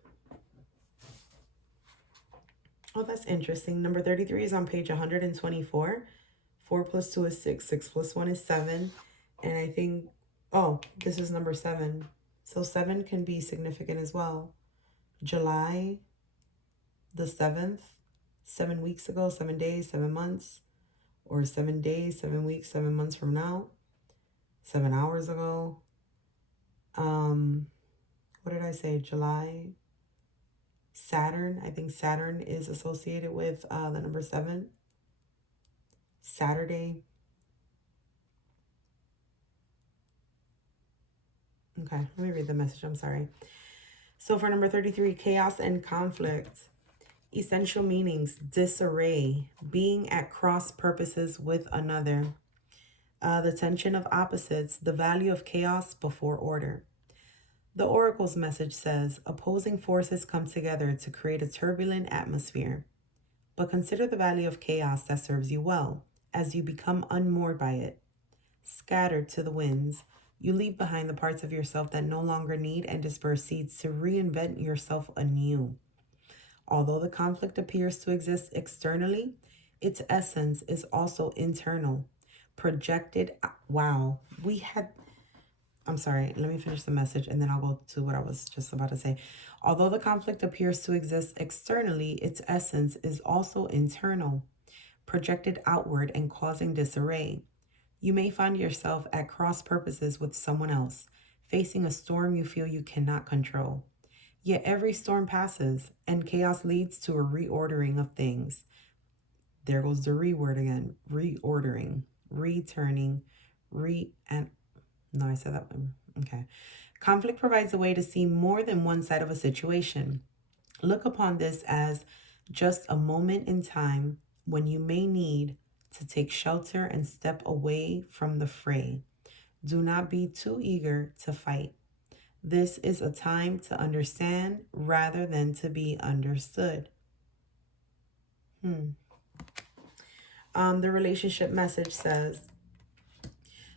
Oh, that's interesting. Number 33 is on page 124. 4 plus 2 is 6. 6 plus 1 is 7. And I think, oh, this is number 7. So 7 can be significant as well. July the 7th, 7 weeks ago, 7 days, 7 months, or 7 days, 7 weeks, 7 months from now, 7 hours ago. What did I say? July, Saturn. I think Saturn is associated with the number 7. Saturday. Okay, let me read the message. I'm sorry. So for number 33, chaos and conflict. Essential meanings: disarray, being at cross purposes with another. The tension of opposites, the value of chaos before order. The Oracle's message says opposing forces come together to create a turbulent atmosphere. But consider the value of chaos that serves you well as you become unmoored by it. Scattered to the winds, you leave behind the parts of yourself that no longer need and disperse seeds to reinvent yourself anew. Although the conflict appears to exist externally, its essence is also internal. Projected, wow, I'm sorry, let me finish the message and then I'll go to what I was just about to say. Although the conflict appears to exist externally, its essence is also internal, projected outward and causing disarray. You may find yourself at cross purposes with someone else, facing a storm you feel you cannot control. Yet every storm passes, and chaos leads to a reordering of things. There goes the reword again. Reordering, returning, and no, I said that one. Okay. Conflict provides a way to see more than one side of a situation. Look upon this as just a moment in time when you may need to take shelter and step away from the fray. Do not be too eager to fight. This is a time to understand rather than to be understood. The relationship message says,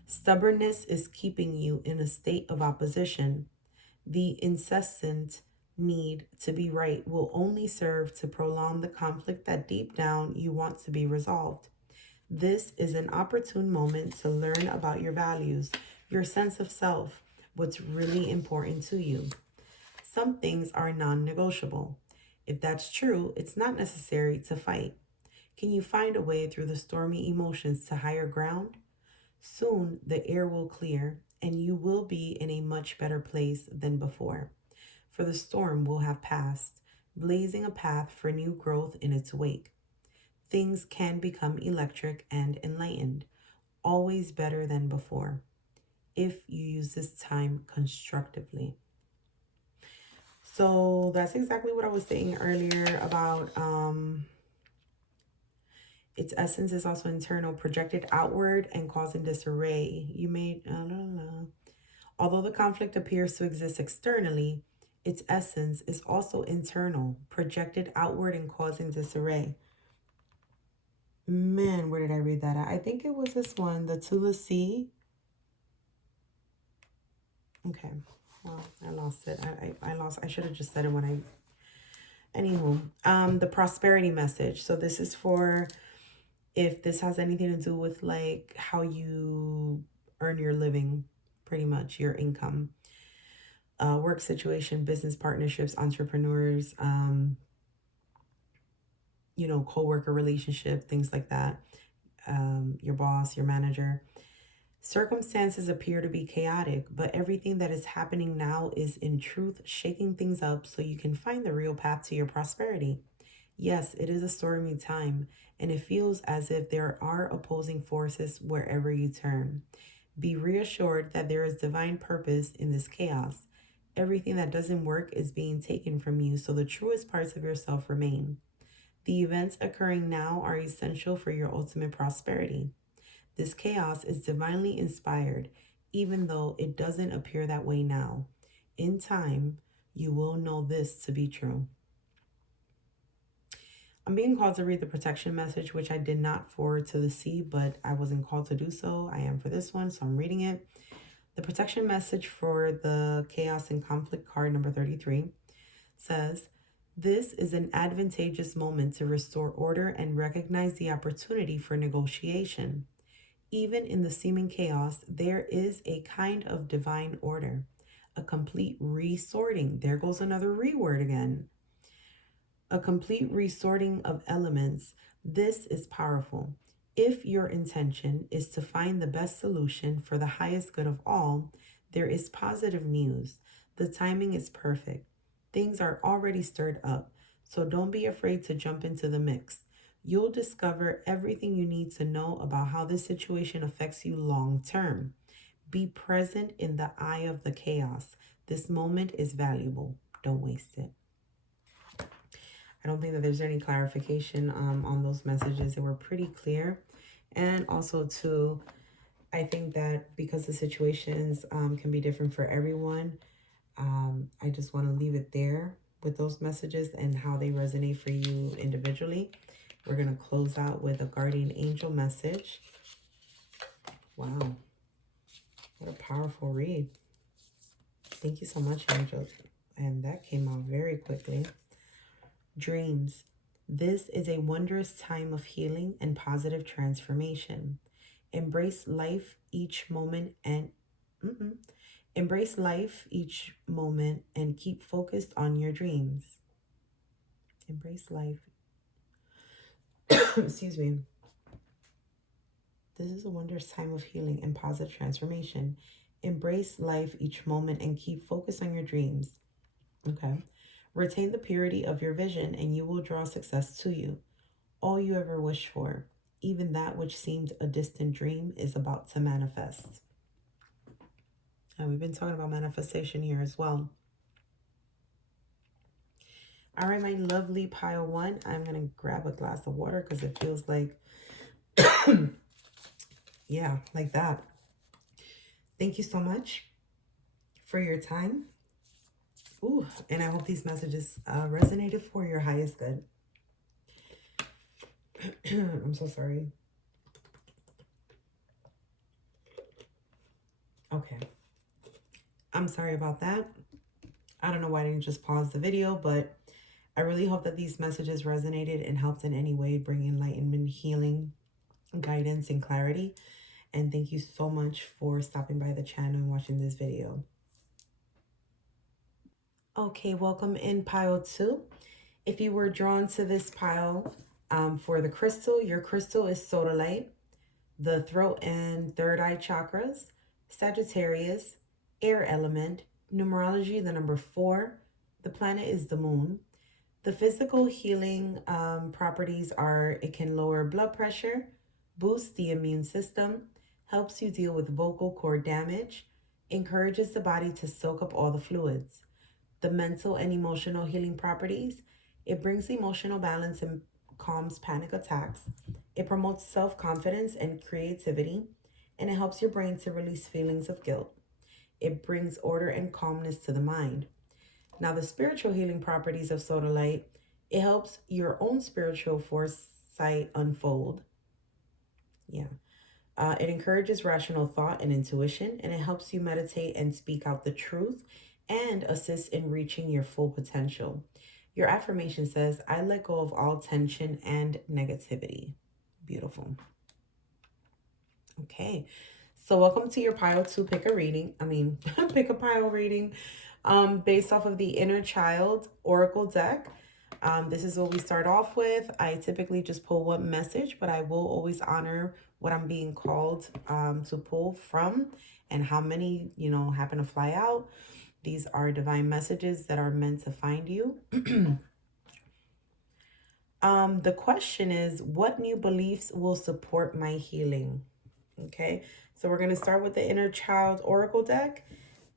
stubbornness is keeping you in a state of opposition. The incessant need to be right will only serve to prolong the conflict that deep down you want to be resolved. This is an opportune moment to learn about your values, your sense of self, what's really important to you. Some things are non-negotiable. If that's true, it's not necessary to fight. Can you find a way through the stormy emotions to higher ground? Soon the air will clear and you will be in a much better place than before. For the storm will have passed, blazing a path for new growth in its wake. Things can become electric and enlightened, always better than before, if you use this time constructively. So that's exactly what I was saying earlier about its essence is also internal, projected outward and causing disarray. You may, although the conflict appears to exist externally, its essence is also internal, projected outward and causing disarray. Man, where did I read that at? I think it was this one, the S.W.E.C. Okay, well, I lost it. I should have just said it when I, anywho, the prosperity message. So this is for if this has anything to do with like how you earn your living, pretty much your income, work situation, business partnerships, entrepreneurs, co-worker relationship, things like that, your boss, your manager. Circumstances appear to be chaotic, but everything that is happening now is in truth shaking things up so you can find the real path to your prosperity. Yes, it is a stormy time, and it feels as if there are opposing forces wherever you turn. Be reassured that there is divine purpose in this chaos. Everything that doesn't work is being taken from you, so the truest parts of yourself remain. The events occurring now are essential for your ultimate prosperity. This chaos is divinely inspired, even though it doesn't appear that way now. In time, you will know this to be true. I'm being called to read the protection message, which I did not forward to the S.W.E.C, but I wasn't called to do so. I am for this one, so I'm reading it. The protection message for the Chaos and Conflict card number 33 says, this is an advantageous moment to restore order and recognize the opportunity for negotiation. Even in the seeming chaos, there is a kind of divine order, a complete resorting. There goes another reword again. A complete resorting of elements. This is powerful. If your intention is to find the best solution for the highest good of all, there is positive news. The timing is perfect. Things are already stirred up, so don't be afraid to jump into the mix. You'll discover everything you need to know about how this situation affects you long term. Be present in the eye of the chaos. This moment is valuable. Don't waste it. I don't think that there's any clarification on those messages. They were pretty clear. And also, too, I think that because the situations can be different for everyone, I just want to leave it there with those messages and how they resonate for you individually. We're going to close out with a guardian angel message. Wow. What a powerful read. Thank you so much, angels. And that came out very quickly. Dreams. This is a wondrous time of healing and positive transformation. Embrace life each moment and embrace life each moment and keep focused on your dreams. Embrace life. Excuse me. This is a wondrous time of healing and positive transformation. Embrace life each moment and keep focused on your dreams. Okay. Retain the purity of your vision and you will draw success to you. All you ever wished for, even that which seemed a distant dream, is about to manifest. And we've been talking about manifestation here as well. All right, my lovely pile one, I'm going to grab a glass of water because it feels like, yeah, like that. Thank you so much for your time. Ooh, and I hope these messages resonated for your highest good. I'm so sorry. Okay. I'm sorry about that. I don't know why I didn't just pause the video, but I really hope that these messages resonated and helped in any way bring enlightenment, healing, guidance, and clarity. And thank you so much for stopping by the channel and watching this video. Okay, welcome in pile 2. If you were drawn to this pile for the crystal, your crystal is Sodalite, the throat and third eye chakras, Sagittarius, air element, numerology, the number 4. The planet is the moon. The physical healing properties are it can lower blood pressure, boost the immune system, helps you deal with vocal cord damage, encourages the body to soak up all the fluids. The mental and emotional healing properties, it brings emotional balance and calms panic attacks. It promotes self-confidence and creativity, and it helps your brain to release feelings of guilt. It brings order and calmness to the mind. Now, the spiritual healing properties of Sodalite, it helps your own spiritual foresight unfold. Yeah. It encourages rational thought and intuition, and it helps you meditate and speak out the truth and assists in reaching your full potential. Your affirmation says, I let go of all tension and negativity. Beautiful. Okay. So welcome to your pile 2 pick a reading. Pick a pile reading based off of the Inner Child Oracle deck. This is what we start off with. I typically just pull one message, but I will always honor what I'm being called to pull from and how many, happen to fly out. These are divine messages that are meant to find you. The question is, what new beliefs will support my healing? Okay, so we're going to start with the Inner Child Oracle deck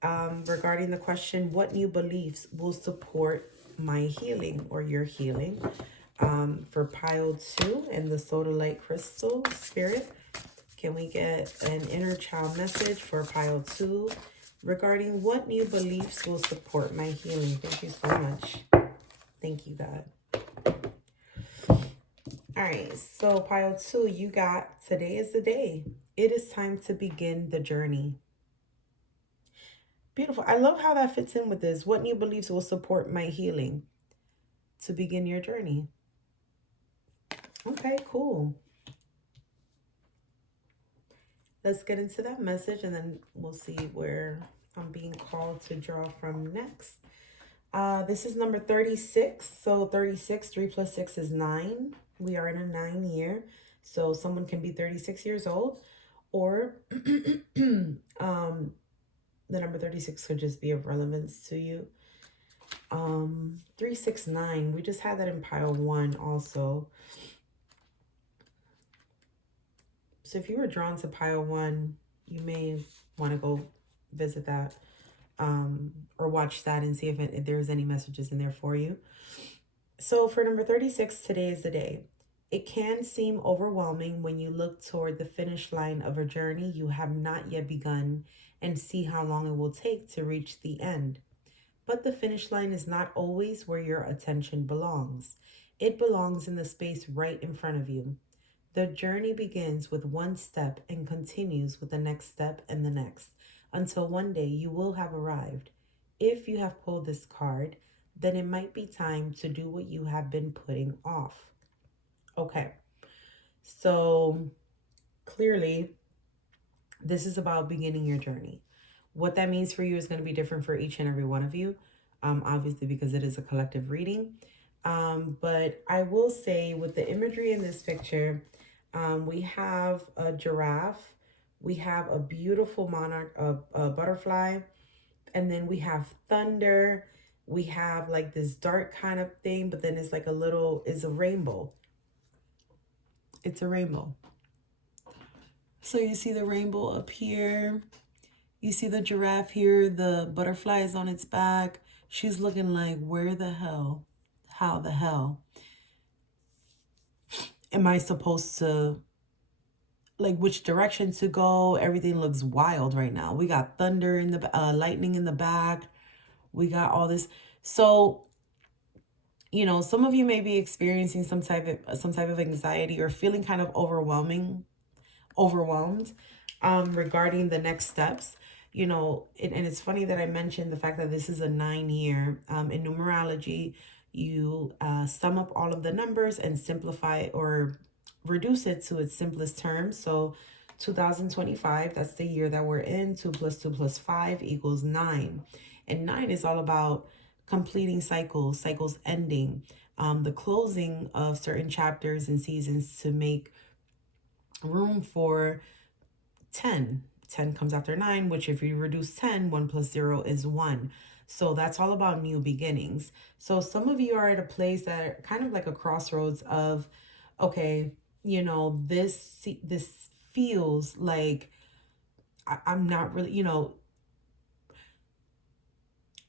regarding the question, what new beliefs will support my healing or your healing? For pile 2 and the Sodalite crystal spirit, can we get an inner child message for pile 2 regarding what new beliefs will support my healing? Thank you so much. Thank you, God. All right, so pile 2, you got today is the day. It is time to begin the journey. Beautiful. I love how that fits in with this. What new beliefs will support my healing? To begin your journey. Okay, cool. Let's get into that message and then we'll see where I'm being called to draw from next. This is number 36. So 36, 3 plus 6 is 9. We are in a 9 year. So someone can be 36 years old, or the number 36 could just be of relevance to you. 369, we just had that in pile 1 also. So if you were drawn to pile 1, you may want to go visit that or watch that and see if there's any messages in there for you. So for number 36, today is the day. It can seem overwhelming when you look toward the finish line of a journey you have not yet begun and see how long it will take to reach the end. But the finish line is not always where your attention belongs. It belongs in the space right in front of you. The journey begins with one step and continues with the next step and the next, until one day you will have arrived. If you have pulled this card, then it might be time to do what you have been putting off. Okay, so clearly, this is about beginning your journey. What that means for you is going to be different for each and every one of you, obviously, because it is a collective reading. But I will say, with the imagery in this picture, we have a giraffe, we have a beautiful monarch, a butterfly, and then we have thunder. We have like this dark kind of thing, but then it's like it's a rainbow. It's a rainbow. So you see the rainbow up here. You see the giraffe here. The butterfly is on its back. She's looking like, where the hell? How the hell am I supposed to, like, which direction to go? Everything looks wild right now. We got thunder in the lightning in the back. We got all this. So, some of you may be experiencing some type of anxiety or feeling kind of overwhelmed regarding the next steps. And it's funny that I mentioned the fact that this is a 9-year. In numerology, you sum up all of the numbers and simplify or reduce it to its simplest terms. So 2025, that's the year that we're in. 2 plus 2 plus 5 equals 9. And 9 is all about completing cycles ending, the closing of certain chapters and seasons to make room for 10. 10 comes after 9, which if you reduce 10, 1 plus 0 is 1. So that's all about new beginnings. So some of you are at a place that are kind of like a crossroads of, okay, this feels like I'm not really,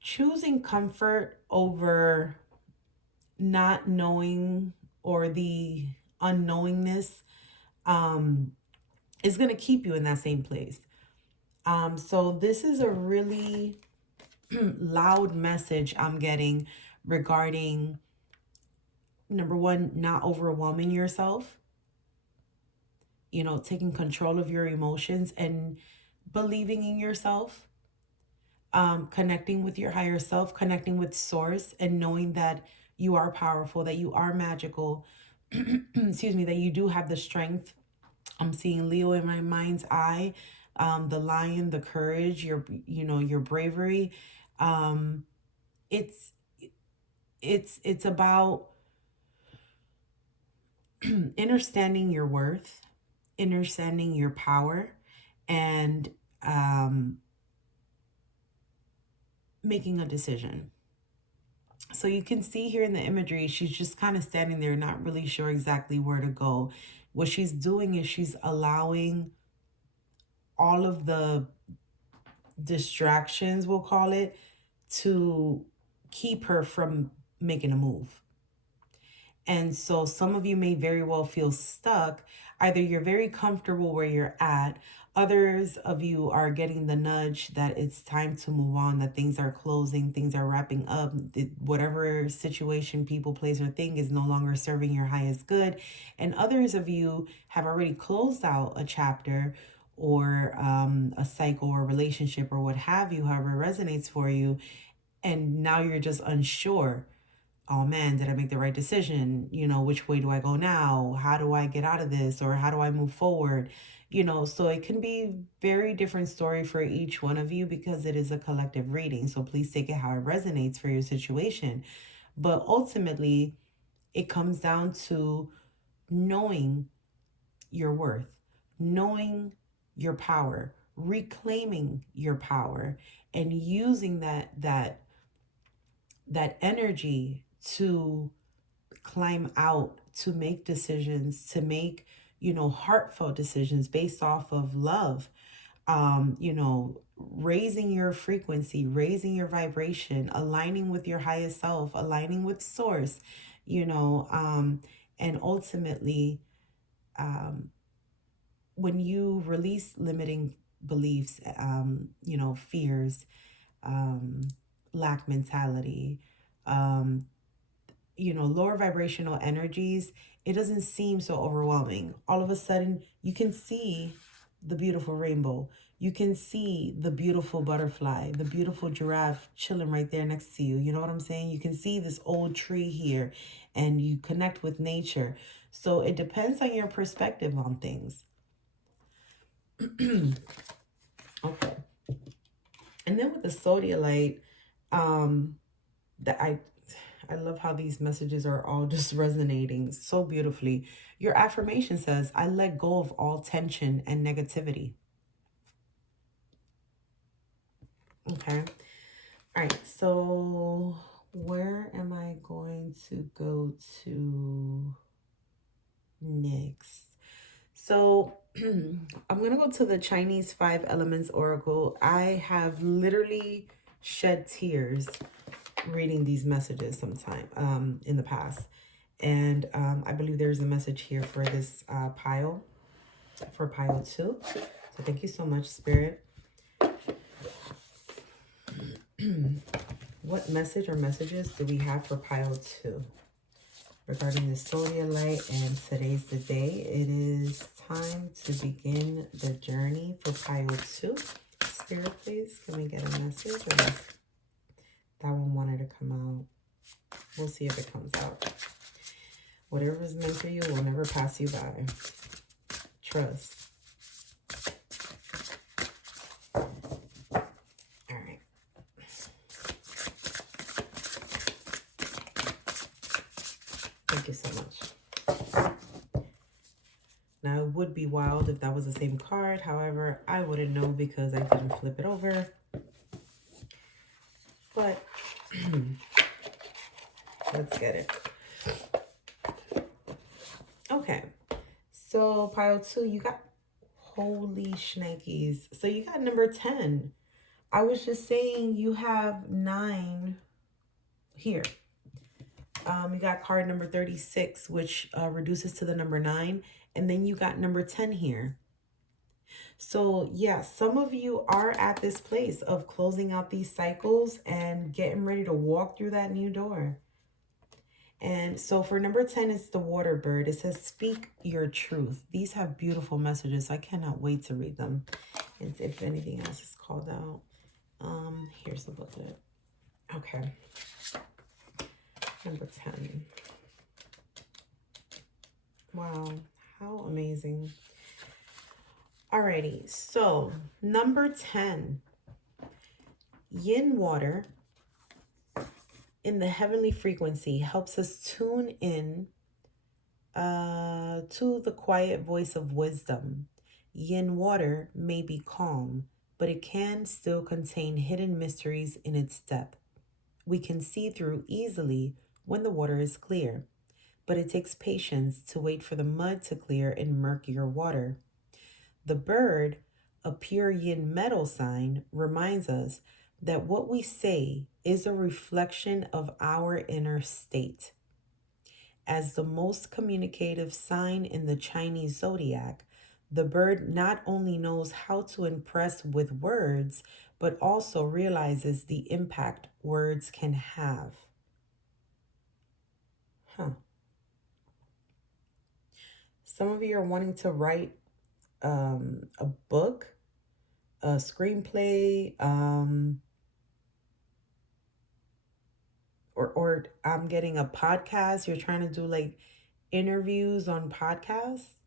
choosing comfort over not knowing, or the unknowingness, is going to keep you in that same place. So this is a really loud message I'm getting regarding, number one, not overwhelming yourself, taking control of your emotions and believing in yourself, connecting with your higher self, connecting with source, and knowing that you are powerful, that you are magical, excuse me, that you do have the strength. I'm seeing Leo in my mind's eye, the lion, the courage, your bravery. Um, it's it's about understanding your worth, understanding your power, and um, making a decision. So you can see here in the imagery, she's just kind of standing there, not really sure exactly where to go. What she's doing is she's allowing all of the distractions, we'll call it, to keep her from making a move. And so some of you may very well feel stuck. Either you're very comfortable where you're at, others of you are getting the nudge that it's time to move on, that things are closing, things are wrapping up, whatever situation, people, place, or thing is no longer serving your highest good. And others of you have already closed out a chapter, or a cycle or relationship or what have you, however it resonates for you. And now you're just unsure. Oh man, did I make the right decision? Which way do I go now? How do I get out of this? Or how do I move forward? So it can be very different story for each one of you, because it is a collective reading. So please take it how it resonates for your situation. But ultimately, it comes down to knowing your worth, knowing your power, reclaiming your power, and using that energy to climb out, to make decisions, to make, heartfelt decisions based off of love. Raising your frequency, raising your vibration, aligning with your highest self, aligning with source, and ultimately, when you release limiting beliefs, fears, lack mentality, um, lower vibrational energies, it doesn't seem so overwhelming. All of a sudden, you can see the beautiful rainbow. You can see the beautiful butterfly, the beautiful giraffe chilling right there next to you. You know what I'm saying? You can see this old tree here and you connect with nature. So it depends on your perspective on things. Okay. And then with the Sodalite, that I love how these messages are all just resonating so beautifully. Your affirmation says, I let go of all tension and negativity. Okay. All right. So where am I going to go to next? So I'm going to go to the Chinese 5 Elements Oracle. I have literally shed tears reading these messages sometime in the past. And I believe there's a message here for this pile, for pile 2. So thank you so much, Spirit. What message or messages do we have for pile 2? Regarding the Sodalite, and today's the day. It is time to begin the journey for pile 2. Spirit, please, can we get a message? Or that one wanted to come out. We'll see if it comes out. Whatever is meant for you will never pass you by. Trust. All right. Thank you so much. Now, it would be wild if that was the same card. However, I wouldn't know because I didn't flip it over. But let's get it. Okay. So, pile 2, you got, holy shnikes. So, you got number 10. I was just saying you have 9 here. You got card number 36, which reduces to the number 9. And then you got number 10 here. So, yeah, some of you are at this place of closing out these cycles and getting ready to walk through that new door. And so for number 10, it's the water bird. It says, speak your truth. These have beautiful messages. I cannot wait to read them. And if anything else is called out. Here's the booklet. Okay. Number 10. Wow, how amazing. Alrighty, so number 10. Yin water in the heavenly frequency helps us tune in to the quiet voice of wisdom. Yin water may be calm, but it can still contain hidden mysteries in its depth. We can see through easily when the water is clear, but it takes patience to wait for the mud to clear in murkier water. The bird, a pure yin metal sign, reminds us that what we say is a reflection of our inner state. As the most communicative sign in the Chinese zodiac, the bird not only knows how to impress with words, but also realizes the impact words can have. Some of you are wanting to write a book, a screenplay, or I'm getting a podcast. You're trying to do like interviews on podcasts.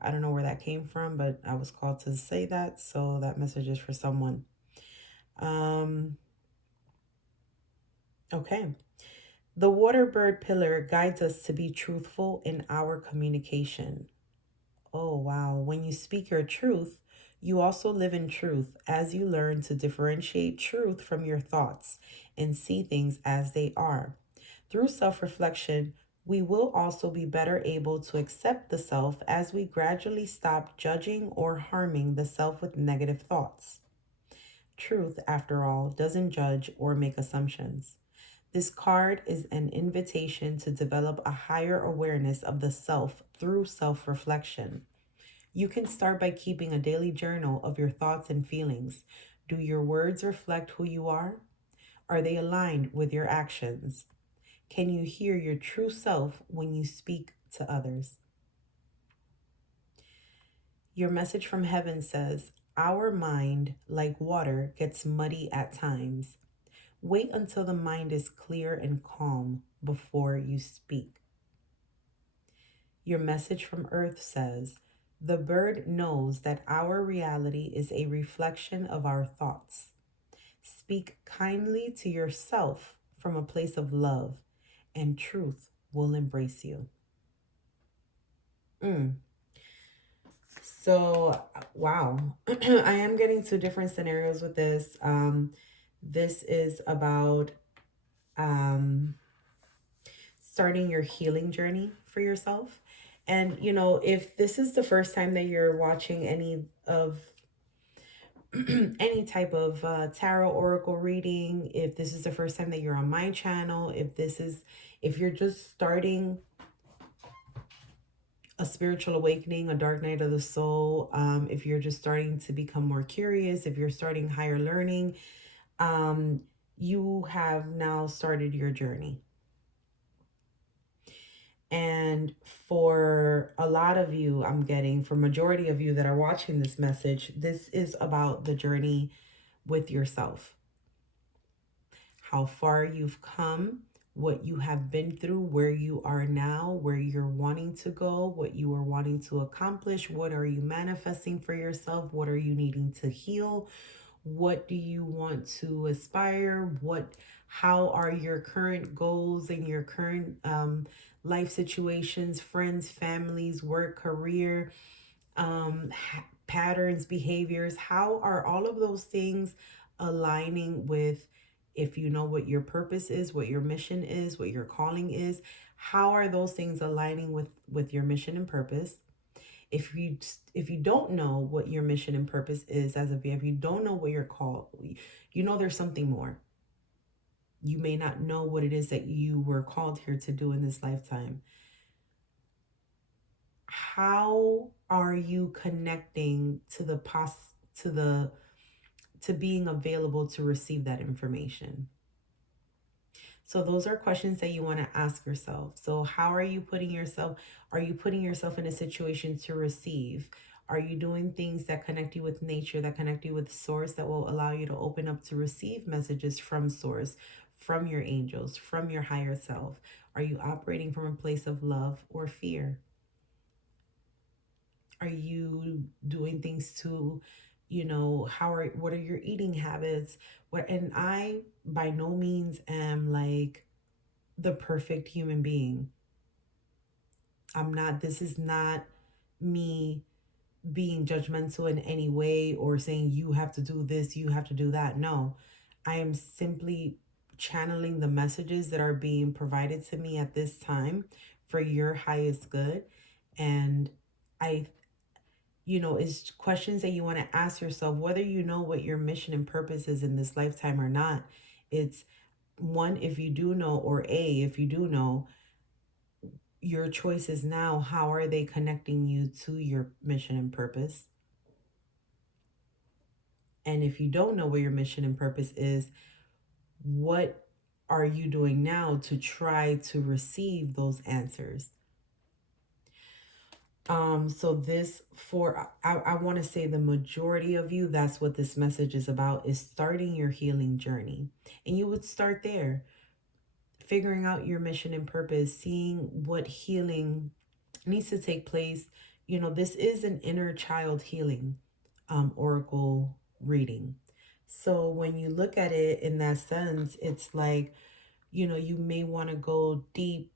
I don't know where that came from, but I was called to say that. So that message is for someone. Okay. The water bird pillar guides us to be truthful in our communication. Oh, wow. When you speak your truth, you also live in truth as you learn to differentiate truth from your thoughts and see things as they are. Through self-reflection, we will also be better able to accept the self as we gradually stop judging or harming the self with negative thoughts. Truth, after all, doesn't judge or make assumptions. This card is an invitation to develop a higher awareness of the self through self-reflection. You can start by keeping a daily journal of your thoughts and feelings. Do your words reflect who you are? Are they aligned with your actions? Can you hear your true self when you speak to others? Your message from heaven says, our mind, like water, gets muddy at times. Wait until the mind is clear and calm before you speak. Your message from earth says, the bird knows that our reality is a reflection of our thoughts. Speak kindly to yourself from a place of love, and truth will embrace you. So, wow. I am getting two different scenarios with this. This is about starting your healing journey for yourself. And, if this is the first time that you're watching any of any type of tarot oracle reading, if this is the first time that you're on my channel, if you're just starting a spiritual awakening, a dark night of the soul, if you're just starting to become more curious, if you're starting higher learning, you have now started your journey. And for a lot of you, for majority of you that are watching this message, this is about the journey with yourself. How far you've come, what you have been through, where you are now, where you're wanting to go, what you are wanting to accomplish, what are you manifesting for yourself, what are you needing to heal, what do you want to aspire, how are your current goals and your current life situations, friends, families, work, career, patterns, behaviors, how are all of those things aligning with, if you know what your purpose is, what your mission is, what your calling is, how are those things aligning with your mission and purpose? If you don't know what your mission and purpose is, if you don't know what you're called, there's something more. You may not know what it is that you were called here to do in this lifetime. How are you connecting to being available to receive that information? So those are questions that you want to ask yourself. So how are you putting yourself in a situation to receive? Are you doing things that connect you with nature, that connect you with source, that will allow you to open up to receive messages from source, from your angels, from your higher self? Are you operating from a place of love or fear? Are you doing things to, what are your eating habits? And I by no means am like the perfect human being. This is not me being judgmental in any way or saying you have to do this, you have to do that. No, I am simply channeling the messages that are being provided to me at this time for your highest good. And I, it's questions that you want to ask yourself, whether you know what your mission and purpose is in this lifetime or not. It's one, if you do know, or if you do know, your choices now, how are they connecting you to your mission and purpose? And if you don't know what your mission and purpose is, what are you doing now to try to receive those answers? So I want to say the majority of you, that's what this message is about, is starting your healing journey. And you would start there, figuring out your mission and purpose, seeing what healing needs to take place. This is an inner child healing oracle reading. So when you look at it in that sense, it's like, you may want to go deep,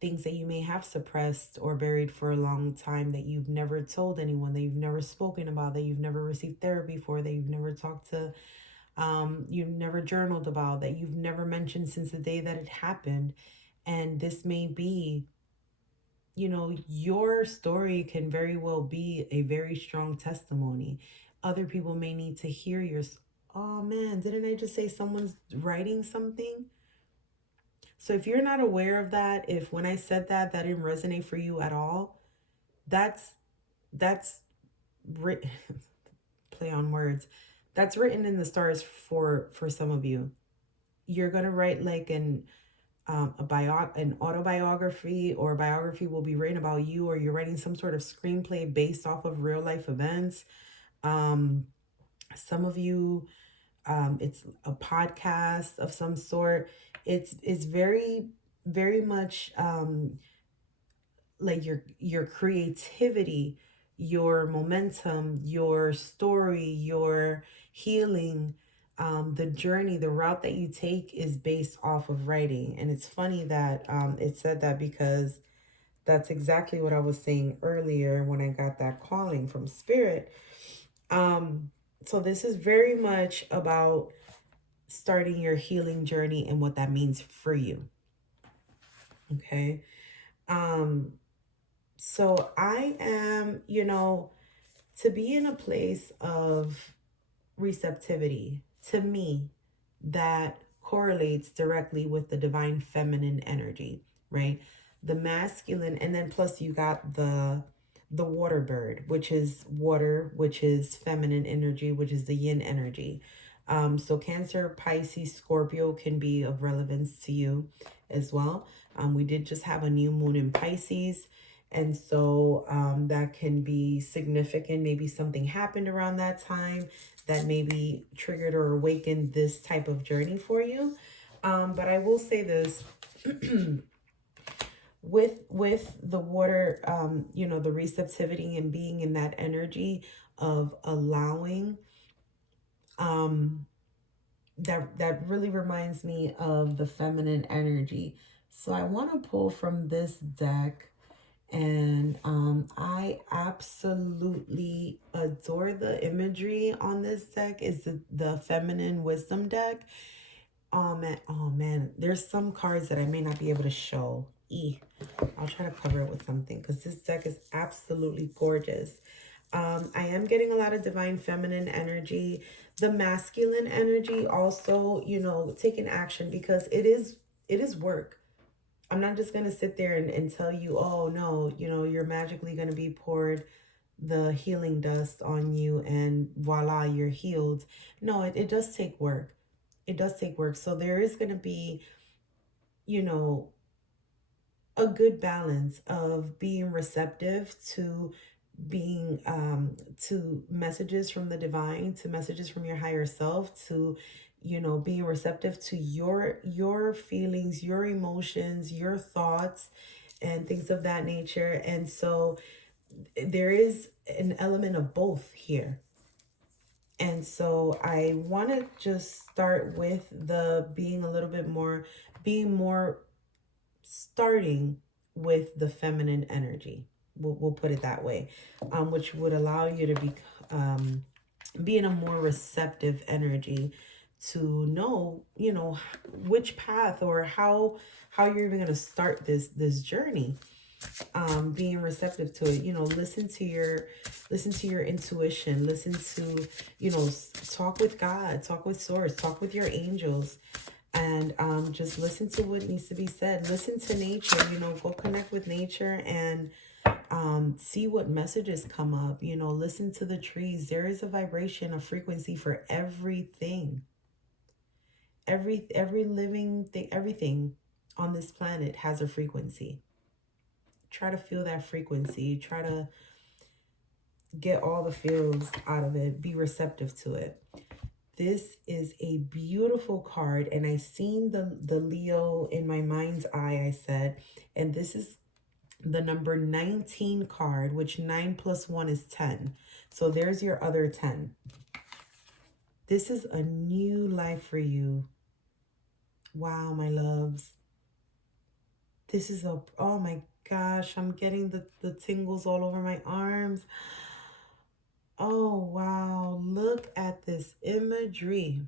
things that you may have suppressed or buried for a long time, that you've never told anyone, that you've never spoken about, that you've never received therapy for, that you've never talked to, you've never journaled about, that you've never mentioned since the day that it happened. And this may be, your story can very well be a very strong testimony. Other people may need to hear yours. Oh man, didn't I just say someone's writing something? So if you're not aware of that, if when I said that didn't resonate for you at all, that's play on words. That's written in the stars for some of you. you're going to write like an autobiography, or a biography will be written about you, or you're writing some sort of screenplay based off of real life events. Um, some of you, it's a podcast of some sort. It's very, very much like your creativity, your momentum, your story, your healing, the journey, the route that you take is based off of writing. And it's funny that it said that, because that's exactly what I was saying earlier when I got that calling from spirit. So this is very much about starting your healing journey and what that means for you. Okay. Um, so I am, to be in a place of receptivity, to me, that correlates directly with the divine feminine energy, right? The masculine, and then plus you got the water bird, which is water, which is feminine energy, which is the yin energy. So Cancer, Pisces, Scorpio can be of relevance to you as well. We did just have a new moon in Pisces. And so that can be significant. Maybe something happened around that time that maybe triggered or awakened this type of journey for you. But I will say this, with the water, the receptivity and being in that energy of allowing, that really reminds me of the feminine energy. So I want to pull from this deck. And I absolutely adore the imagery on this deck. Is the feminine wisdom deck. Oh man, there's some cards that I may not be able to show. I'll try to cover it with something, because this deck is absolutely gorgeous. I am getting a lot of divine feminine energy. The masculine energy also, taking action, because it is work. I'm not just going to sit there and tell you, oh no, you're magically going to be poured the healing dust on you and voila, you're healed. No, it does take work. It does take work. So there is going to be, you know, a good balance of being receptive to being to messages from the divine, to messages from your higher self, to being receptive to your feelings, your emotions, your thoughts, and things of that nature. And so there is an element of both here. And so I want to just start with the being a little bit more, being more, starting with the feminine energy. We'll put it that way, which would allow you to be in a more receptive energy, to know, which path, or how you're even going to start this journey. Being receptive to it, listen to your intuition, listen to, talk with God, talk with source, talk with your angels, and just listen to what needs to be said. Listen to nature, go connect with nature, and see what messages come up. Listen to the trees. There is a vibration, a frequency for everything. Every living thing, everything on this planet has a frequency. Try to feel that frequency. Try to get all the feels out of it. Be receptive to it. This is a beautiful card, and I seen the Leo in my mind's eye, I said, and this is the number 19 card, which 9 plus 1 is 10. So there's your other 10. This is a new life for you. Wow, my loves. This is oh my gosh, I'm getting the tingles all over my arms. Oh, wow. Look at this imagery.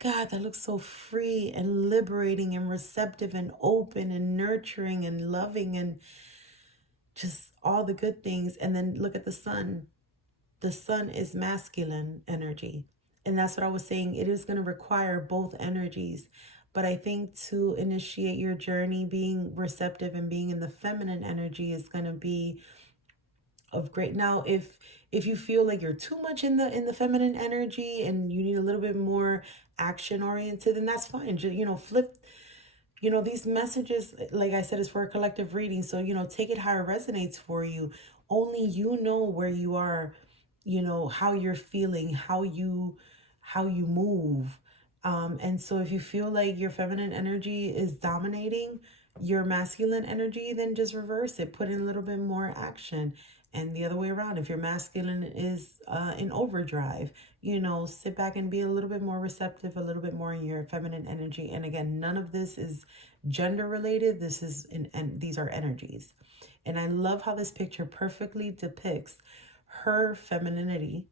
God, that looks so free and liberating and receptive and open and nurturing and loving and just all the good things. And then look at the sun. The sun is masculine energy. And that's what I was saying. It is going to require both energies. But I think to initiate your journey, being receptive and being in the feminine energy is going to be of great. Now, if you feel like you're too much in the feminine energy and you need a little bit more action oriented, then that's fine. Just, flip. These messages, like I said, is for a collective reading. So, take it how it resonates for you. Only you know where you are, how you're feeling, how you move. And so if you feel like your feminine energy is dominating your masculine energy, then just reverse it. Put in a little bit more action. And the other way around, if your masculine is in overdrive, sit back and be a little bit more receptive, a little bit more in your feminine energy. And again, none of this is gender related. And these are energies. And I love how this picture perfectly depicts her femininity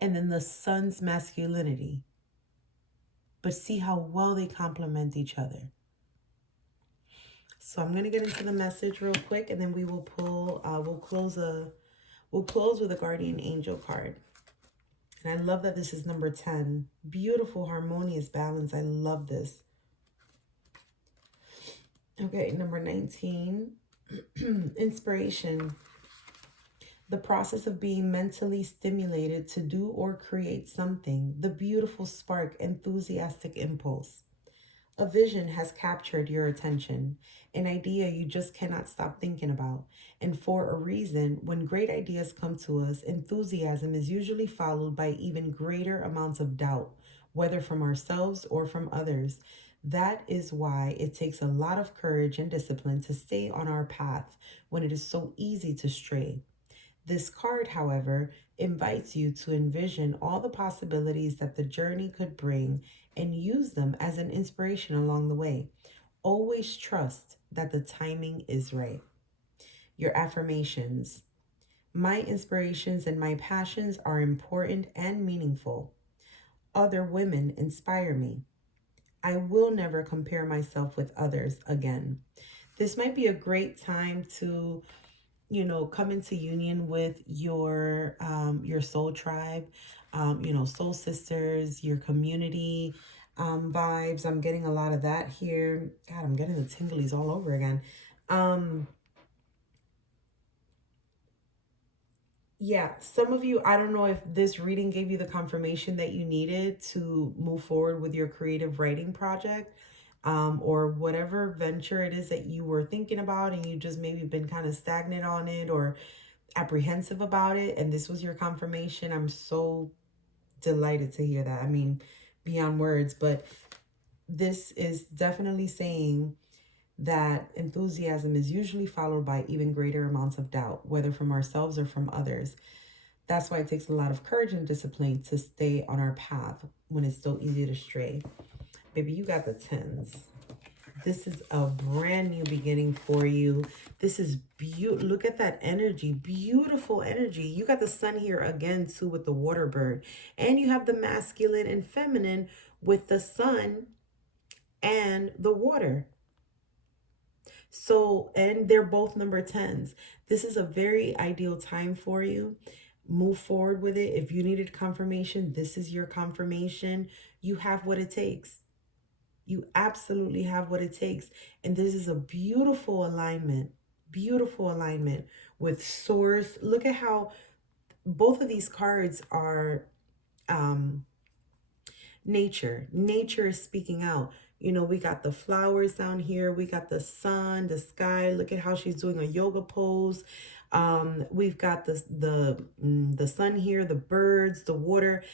and then the sun's masculinity. But see how well they complement each other. So I'm gonna get into the message real quick, and then we will pull. We'll close with a guardian angel card. And I love that this is number 10. Beautiful, harmonious balance. I love this. Okay, number 19. Inspiration. The process of being mentally stimulated to do or create something. The beautiful spark, enthusiastic impulse. A vision has captured your attention, an idea you just cannot stop thinking about. And for a reason, when great ideas come to us, enthusiasm is usually followed by even greater amounts of doubt, whether from ourselves or from others. That is why it takes a lot of courage and discipline to stay on our path when it is so easy to stray. This card, however, invites you to envision all the possibilities that the journey could bring and use them as an inspiration along the way. Always trust that the timing is right. Your affirmations. My inspirations and my passions are important and meaningful. Other women inspire me. I will never compare myself with others again. This might be a great time to come into union with your soul tribe, soul sisters, your community vibes. I'm getting a lot of that here. God, I'm getting the tinglies all over again. Yeah, some of you, I don't know if this reading gave you the confirmation that you needed to move forward with your creative writing project, or whatever venture it is that you were thinking about and you just maybe been kind of stagnant on it or apprehensive about it, and this was your confirmation. I'm so delighted to hear that. I mean, beyond words. But this is definitely saying that enthusiasm is usually followed by even greater amounts of doubt, whether from ourselves or from others. That's why it takes a lot of courage and discipline to stay on our path when it's so easy to stray. Baby, you got the 10s. This is a brand new beginning for you. This is beautiful. Look at that energy. Beautiful energy. You got the sun here again, too, with the water bird. And you have the masculine and feminine with the sun and the water. So, and they're both number 10s. This is a very ideal time for you. Move forward with it. If you needed confirmation, this is your confirmation. You have what it takes. You absolutely have what it takes. And this is a beautiful alignment with source. Look at how both of these cards are nature. Nature is speaking out. We got the flowers down here. We got the sun, the sky. Look at how she's doing a yoga pose. We've got the sun here, the birds, the water.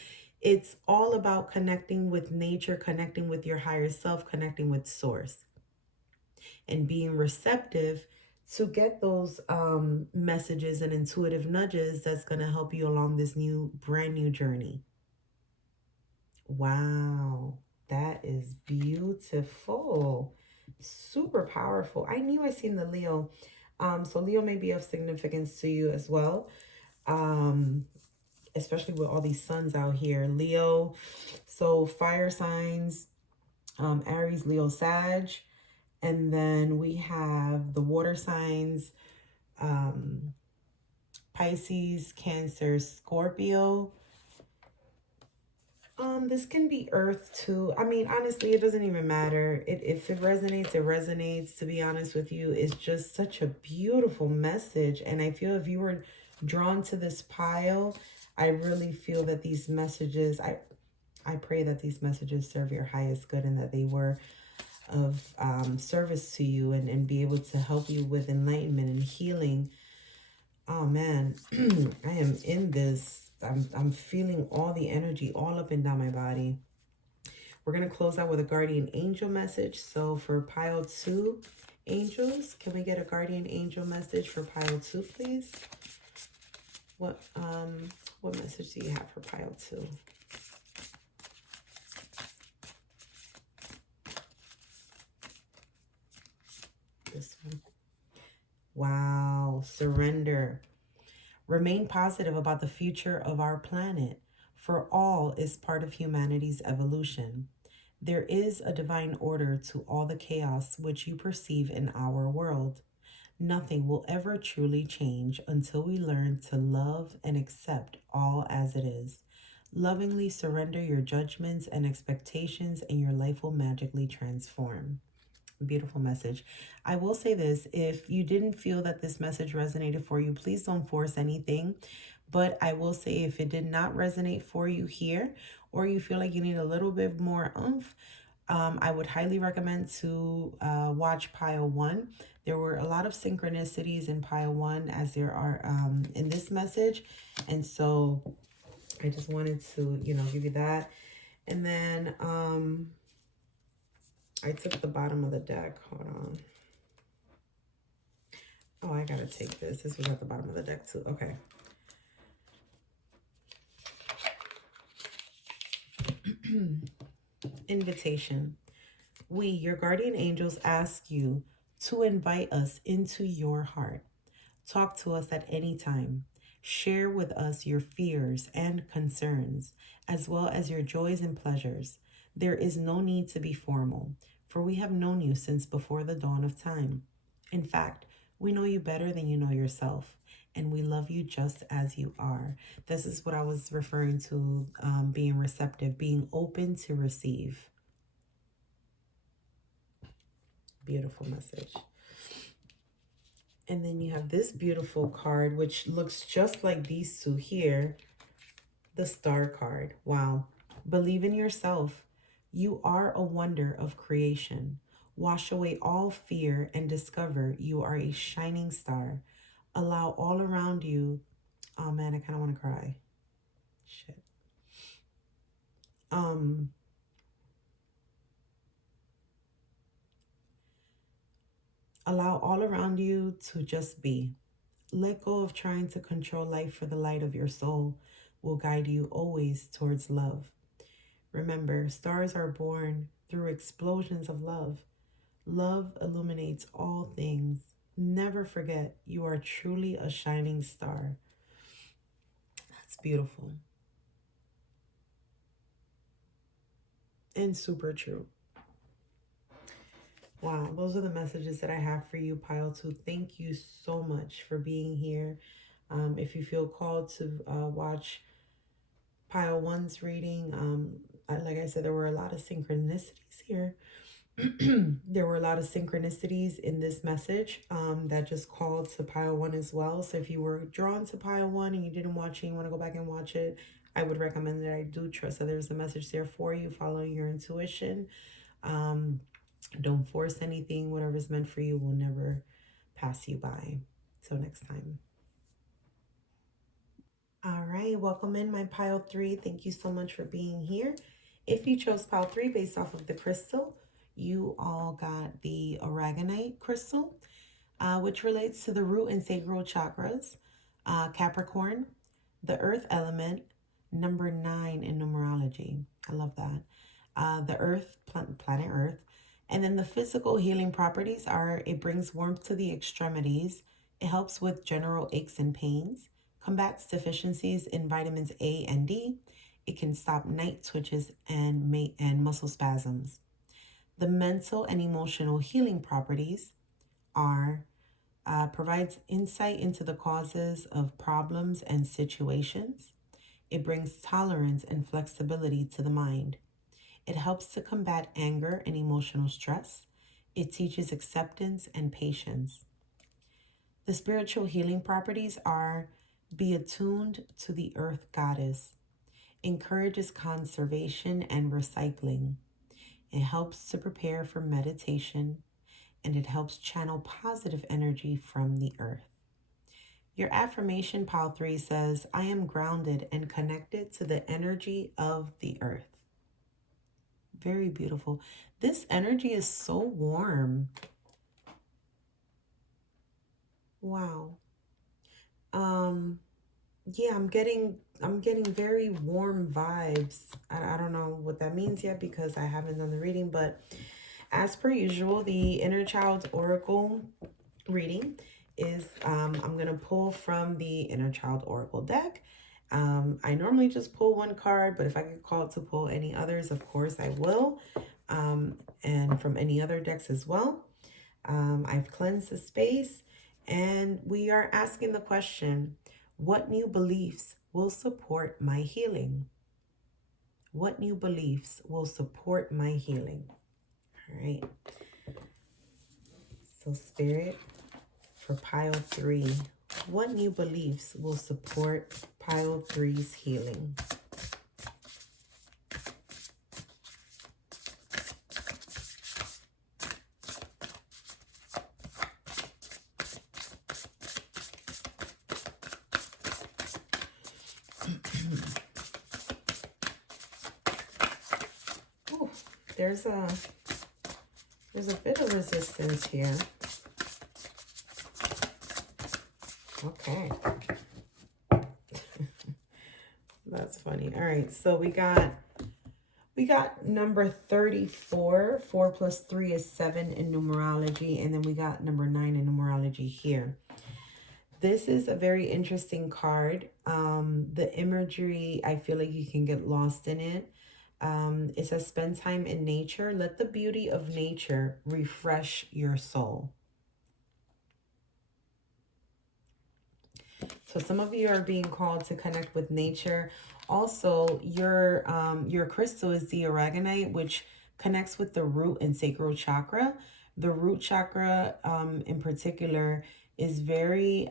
It's all about connecting with nature, connecting with your higher self, connecting with source, and being receptive to get those messages and intuitive nudges that's going to help you along this brand new journey. Wow, that is beautiful. Super powerful. I knew I seen the Leo. So Leo may be of significance to you as well. Especially with all these suns out here. Leo, so fire signs, Aries, Leo, Sag. And then we have the water signs, Pisces, Cancer, Scorpio. This can be earth too. I mean, honestly, it doesn't even matter. If it resonates, it resonates. To be honest with you, it's just such a beautiful message. And I feel if you were drawn to this pile, I really feel that these messages, I pray that these messages serve your highest good and that they were of service to you and be able to help you with enlightenment and healing. Oh man, I am in this. I'm feeling all the energy all up and down my body. We're going to close out with a guardian angel message. So for pile 2 angels, can we get a guardian angel message for pile 2, please? What message do you have for pile 2? This one. Wow, surrender. Remain positive about the future of our planet, for all is part of humanity's evolution. There is a divine order to all the chaos which you perceive in our world. Nothing will ever truly change until we learn to love and accept all as it is. Lovingly surrender your judgments and expectations, and your life will magically transform. Beautiful message. I will say this, if you didn't feel that this message resonated for you, please don't force anything. But I will say, if it did not resonate for you here, or you feel like you need a little bit more oomph, I would highly recommend to watch pile 1. There were a lot of synchronicities in pile 1 as there are in this message. And so I just wanted to, give you that. And then I took the bottom of the deck. Hold on. Oh, I gotta take this. This was at the bottom of the deck too. Okay. Invitation. We, your guardian angels, ask you to invite us into your heart. Talk to us at any time. Share with us your fears and concerns, as well as your joys and pleasures. There is no need to be formal, for we have known you since before the dawn of time. In fact, we know you better than you know yourself, and we love you just as you are. This is what I was referring to, being receptive, being open to receive. Beautiful message. And then you have this beautiful card, which looks just like these two here. The Star card. Wow. Believe in yourself. You are a wonder of creation. Wash away all fear and discover you are a shining star. Allow all around you. Oh man, I kind of want to cry. Shit. Allow all around you to just be. Let go of trying to control life, for the light of your soul will guide you always towards love. Remember, stars are born through explosions of love. Love illuminates all things. Never forget, you are truly a shining star. That's beautiful. And super true. Wow, those are the messages that I have for you, Pile 2. Thank you so much for being here. If you feel called to watch Pile 1's reading, like I said, there were a lot of synchronicities here. There were a lot of synchronicities in this message that just called to pile 1 as well. So if you were drawn to pile 1 and you didn't watch it, you want to go back and watch it, I would recommend that. I do trust that there's a message there for you, following your intuition. Don't force anything. Whatever's meant for you will never pass you by. Till next time. All right, welcome in my pile 3. Thank you so much for being here. If you chose pile 3 based off of the crystal, you all got the Aragonite crystal, which relates to the root and sacral chakras, Capricorn, the earth element, number 9 in numerology. I love that. The earth, planet earth. And then the physical healing properties are: it brings warmth to the extremities, it helps with general aches and pains, combats deficiencies in vitamins A and D, it can stop night twitches and muscle spasms. The mental and emotional healing properties are provides insight into the causes of problems and situations. It brings tolerance and flexibility to the mind. It helps to combat anger and emotional stress. It teaches acceptance and patience. The spiritual healing properties are: be attuned to the earth goddess, encourages conservation and recycling. It helps to prepare for meditation, and it helps channel positive energy from the earth. Your affirmation, pile 3, says, I am grounded and connected to the energy of the earth. Very beautiful. This energy is so warm. Wow. Yeah, I'm getting very warm vibes. I don't know what that means yet because I haven't done the reading, but as per usual, the Inner Child Oracle reading is I'm gonna pull from the Inner Child Oracle deck. I normally just pull one card, but if I get called to pull any others, of course I will. And from any other decks as well. I've cleansed the space, and we are asking the question, what new beliefs will support my healing? What new beliefs will support my healing? All right. So Spirit, for pile 3, what new beliefs will support pile 3's healing? Ooh, there's a bit of resistance here. Okay. That's funny. All right, so we got number 34. 4 plus 3 is 7 in numerology, and then we got number 9 in numerology here. This is a very interesting card. The imagery, I feel like you can get lost in it. It says, spend time in nature. Let the beauty of nature refresh your soul. So some of you are being called to connect with nature. Also, your crystal is the Aragonite, which connects with the root and sacral chakra. The root chakra, in particular, is very,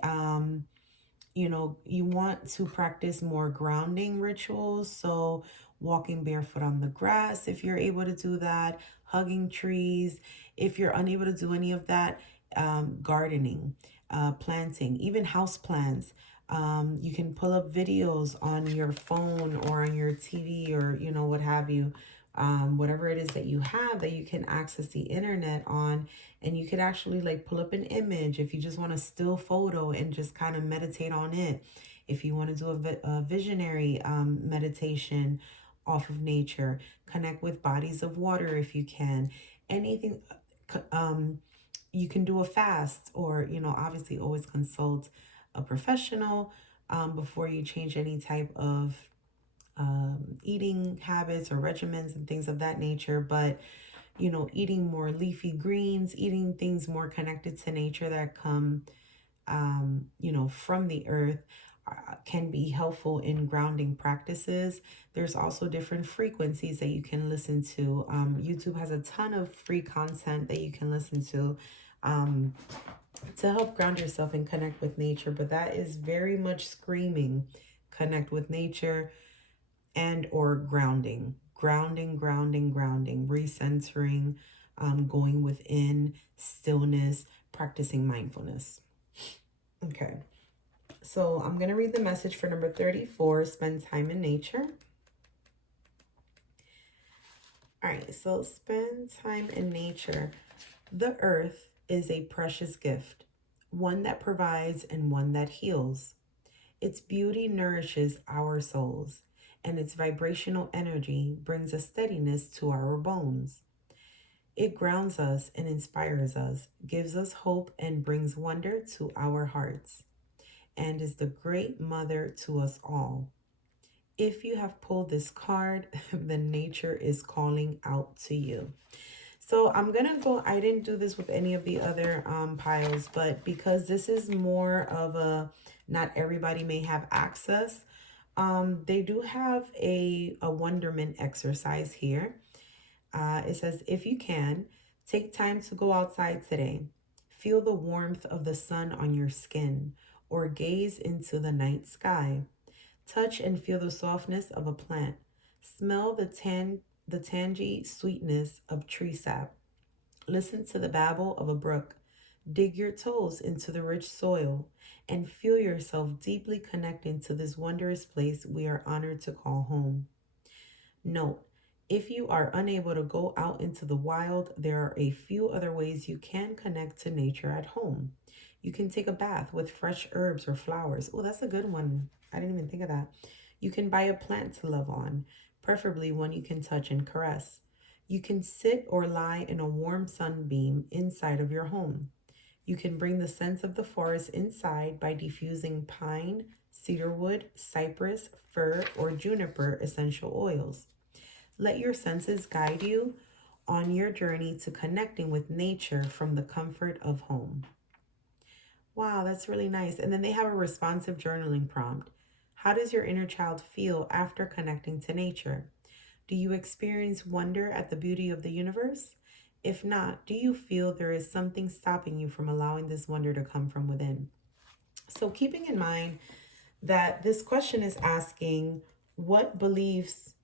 you want to practice more grounding rituals. So walking barefoot on the grass, if you're able to do that, hugging trees. If you're unable to do any of that, gardening, planting, even house plants. You can pull up videos on your phone or on your TV or, what have you. Whatever it is that you have that you can access the internet on, and you could actually like pull up an image if you just want a still photo and just kind of meditate on it. If you want to do a visionary meditation off of nature, connect with bodies of water if you can. Anything, you can do a fast, or obviously always consult a professional before you change any type of eating habits or regimens and things of that nature. But eating more leafy greens, eating things more connected to nature that come from the earth, can be helpful in grounding practices. There's also different frequencies that you can listen to. YouTube has a ton of free content that you can listen to help ground yourself and connect with nature. But that is very much screaming connect with nature and or grounding, recentering, going within, stillness, practicing mindfulness. Okay, so I'm going to read the message for number 34, spend time in nature. All right, so spend time in nature. The earth is a precious gift, one that provides and one that heals. Its beauty nourishes our souls, and its vibrational energy brings a steadiness to our bones. It grounds us and inspires us, gives us hope, and brings wonder to our hearts, and is the great mother to us all. If you have pulled this card, then nature is calling out to you. So I'm going to go, I didn't do this with any of the other piles, but because this is more of a, not everybody may have access, They do have a wonderment exercise here. It says, if you can, take time to go outside today. Feel the warmth of the sun on your skin or gaze into the night sky. Touch and feel the softness of a plant. Smell the tangy sweetness of tree sap. Listen to the babble of a brook. Dig your toes into the rich soil and feel yourself deeply connecting to this wondrous place we are honored to call home. Note, if you are unable to go out into the wild, there are a few other ways you can connect to nature at home. You can take a bath with fresh herbs or flowers. Oh, that's a good one. I didn't even think of that. You can buy a plant to love on, preferably one you can touch and caress. You can sit or lie in a warm sunbeam inside of your home. You can bring the scents of the forest inside by diffusing pine, cedarwood, cypress, fir, or juniper essential oils. Let your senses guide you on your journey to connecting with nature from the comfort of home. Wow, that's really nice. And then they have a responsive journaling prompt. How does your inner child feel after connecting to nature? Do you experience wonder at the beauty of the universe? If not, do you feel there is something stopping you from allowing this wonder to come from within? So, keeping in mind that this question is asking, what beliefs,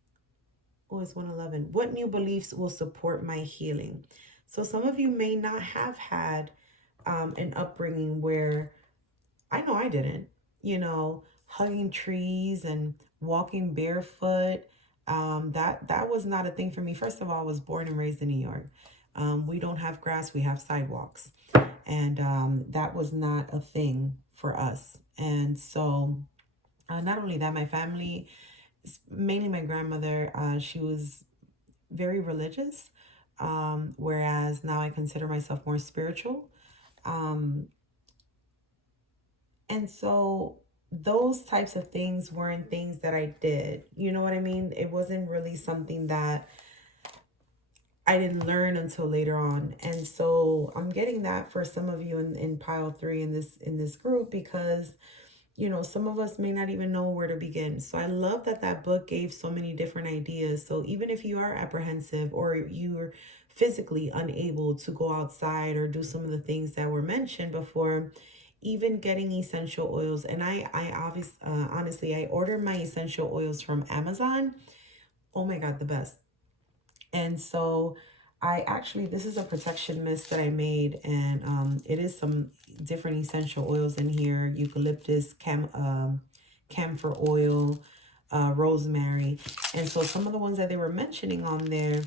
oh, it's 111, what new beliefs will support my healing? So, some of you may not have had an upbringing where, I know I didn't, hugging trees and walking barefoot. That was not a thing for me. First of all, I was born and raised in New York. We don't have grass, we have sidewalks. And that was not a thing for us. And so, not only that, my family, mainly my grandmother, she was very religious, whereas now I consider myself more spiritual. Um, And so those types of things weren't things that I did. You know what I mean? It wasn't really something that I didn't learn until later on. And so I'm getting that for some of you in pile three in this group, because some of us may not even know where to begin. So I love that that book gave so many different ideas. So even if you are apprehensive or you're physically unable to go outside or do some of the things that were mentioned before, even getting essential oils. And honestly, I order my essential oils from Amazon. Oh my God, the best. And so this is a protection mist that I made, and it is some different essential oils in here: eucalyptus, camphor oil, rosemary. And so some of the ones that they were mentioning on there,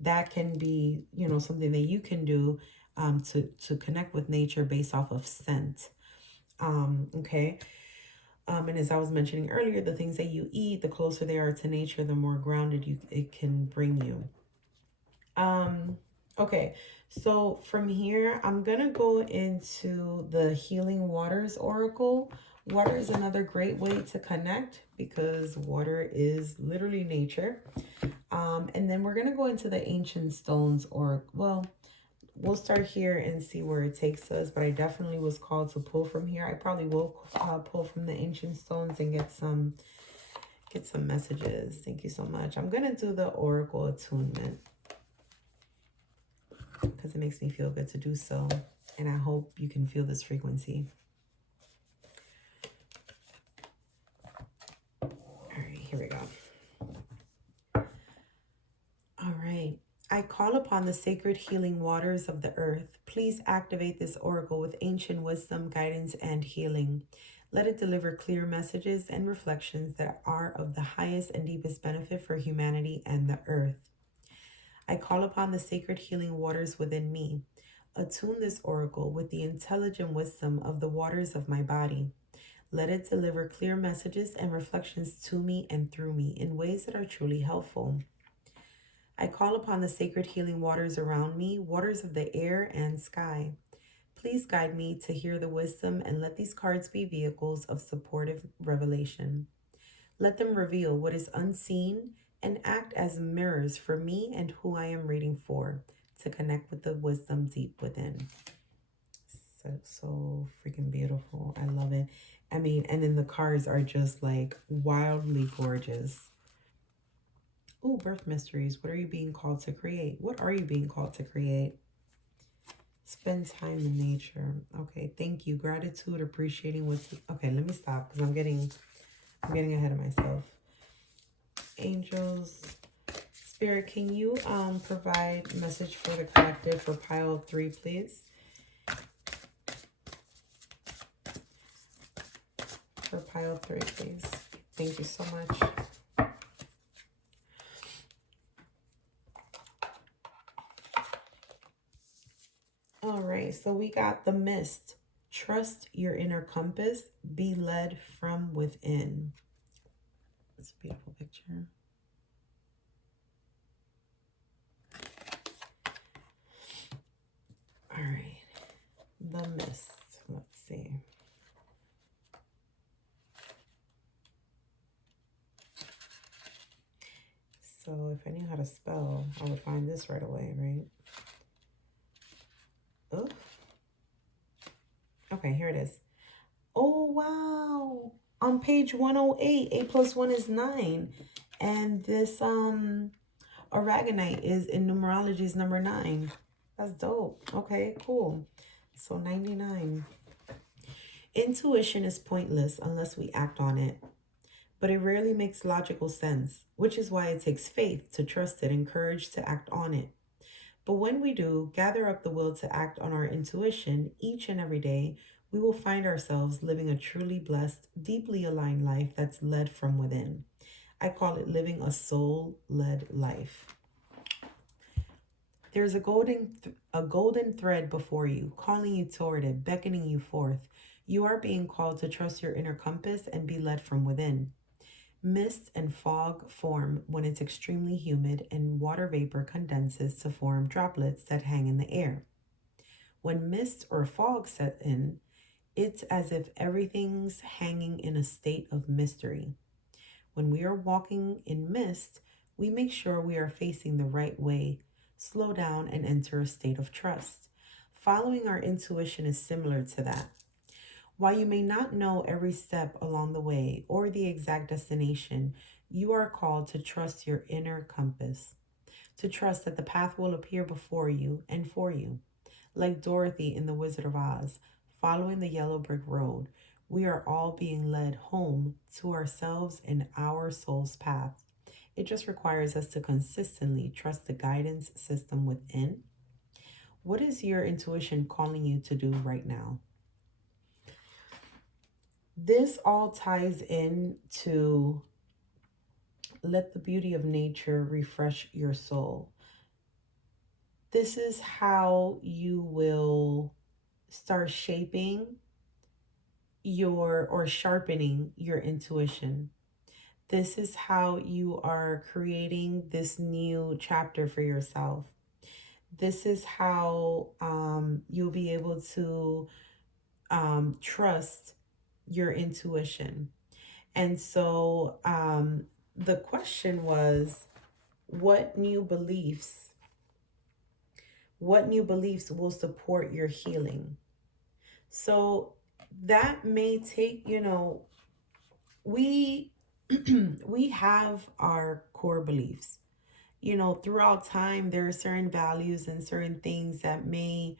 that can be, something that you can do to connect with nature based off of scent. Okay. And as I was mentioning earlier, the things that you eat, the closer they are to nature, the more grounded it can bring you. Okay, so from here, I'm gonna go into the Healing Waters Oracle. Water is another great way to connect because water is literally nature. And then we're gonna go into the Ancient Stones Oracle. Well, we'll start here and see where it takes us, but I definitely was called to pull from here. I probably will pull from the Ancient Stones and get some messages. Thank you so much. I'm gonna do the Oracle Attunement because it makes me feel good to do so. And I hope you can feel this frequency. All right, here we go. All right. I call upon the sacred healing waters of the earth. Please activate this oracle with ancient wisdom, guidance, and healing. Let it deliver clear messages and reflections that are of the highest and deepest benefit for humanity and the earth. I call upon the sacred healing waters within me. Attune this oracle with the intelligent wisdom of the waters of my body. Let it deliver clear messages and reflections to me and through me in ways that are truly helpful. I call upon the sacred healing waters around me, waters of the air and sky. Please guide me to hear the wisdom and let these cards be vehicles of supportive revelation. Let them reveal what is unseen and act as mirrors for me and who I am reading for to connect with the wisdom deep within. So freaking beautiful. I love it. I mean, and then the cards are just like wildly gorgeous. Oh, birth mysteries. What are you being called to create? What are you being called to create? Spend time in nature. Okay, thank you. Gratitude, appreciating what's... Okay, let me stop because I'm getting ahead of myself. Angels, Spirit, can you provide message for the collective for pile 3, please? For pile 3, please. Thank you so much. All right, so we got the mist. Trust your inner compass. Be led from within. It's a beautiful picture. All right, the mist. Let's see. So if I knew how to spell, I would find this right away, right? Oh. Okay, here it is. Oh, wow. On page 108, 8 plus 1 is 9. And this Aragonite is in numerology is number 9. That's dope. Okay, cool. So 99. Intuition is pointless unless we act on it. But it rarely makes logical sense, which is why it takes faith to trust it and courage to act on it. But when we do gather up the will to act on our intuition each and every day, we will find ourselves living a truly blessed, deeply aligned life that's led from within. I call it living a soul-led life. There's a golden thread before you, calling you toward it, beckoning you forth. You are being called to trust your inner compass and be led from within. Mist and fog form when it's extremely humid and water vapor condenses to form droplets that hang in the air. When mist or fog set in, it's as if everything's hanging in a state of mystery. When we are walking in mist, we make sure we are facing the right way, slow down, and enter a state of trust. Following our intuition is similar to that. While you may not know every step along the way or the exact destination, you are called to trust your inner compass, to trust that the path will appear before you and for you. Like Dorothy in The Wizard of Oz, following the yellow brick road, we are all being led home to ourselves and our soul's path. It just requires us to consistently trust the guidance system within. What is your intuition calling you to do right now? This all ties in to let the beauty of nature refresh your soul. This is how you will start shaping or sharpening your intuition. This is how you are creating this new chapter for yourself. This is how you'll be able to trust your intuition. And so the question was, what new beliefs will support your healing? So that may take, we we have our core beliefs. Throughout time, there are certain values and certain things that may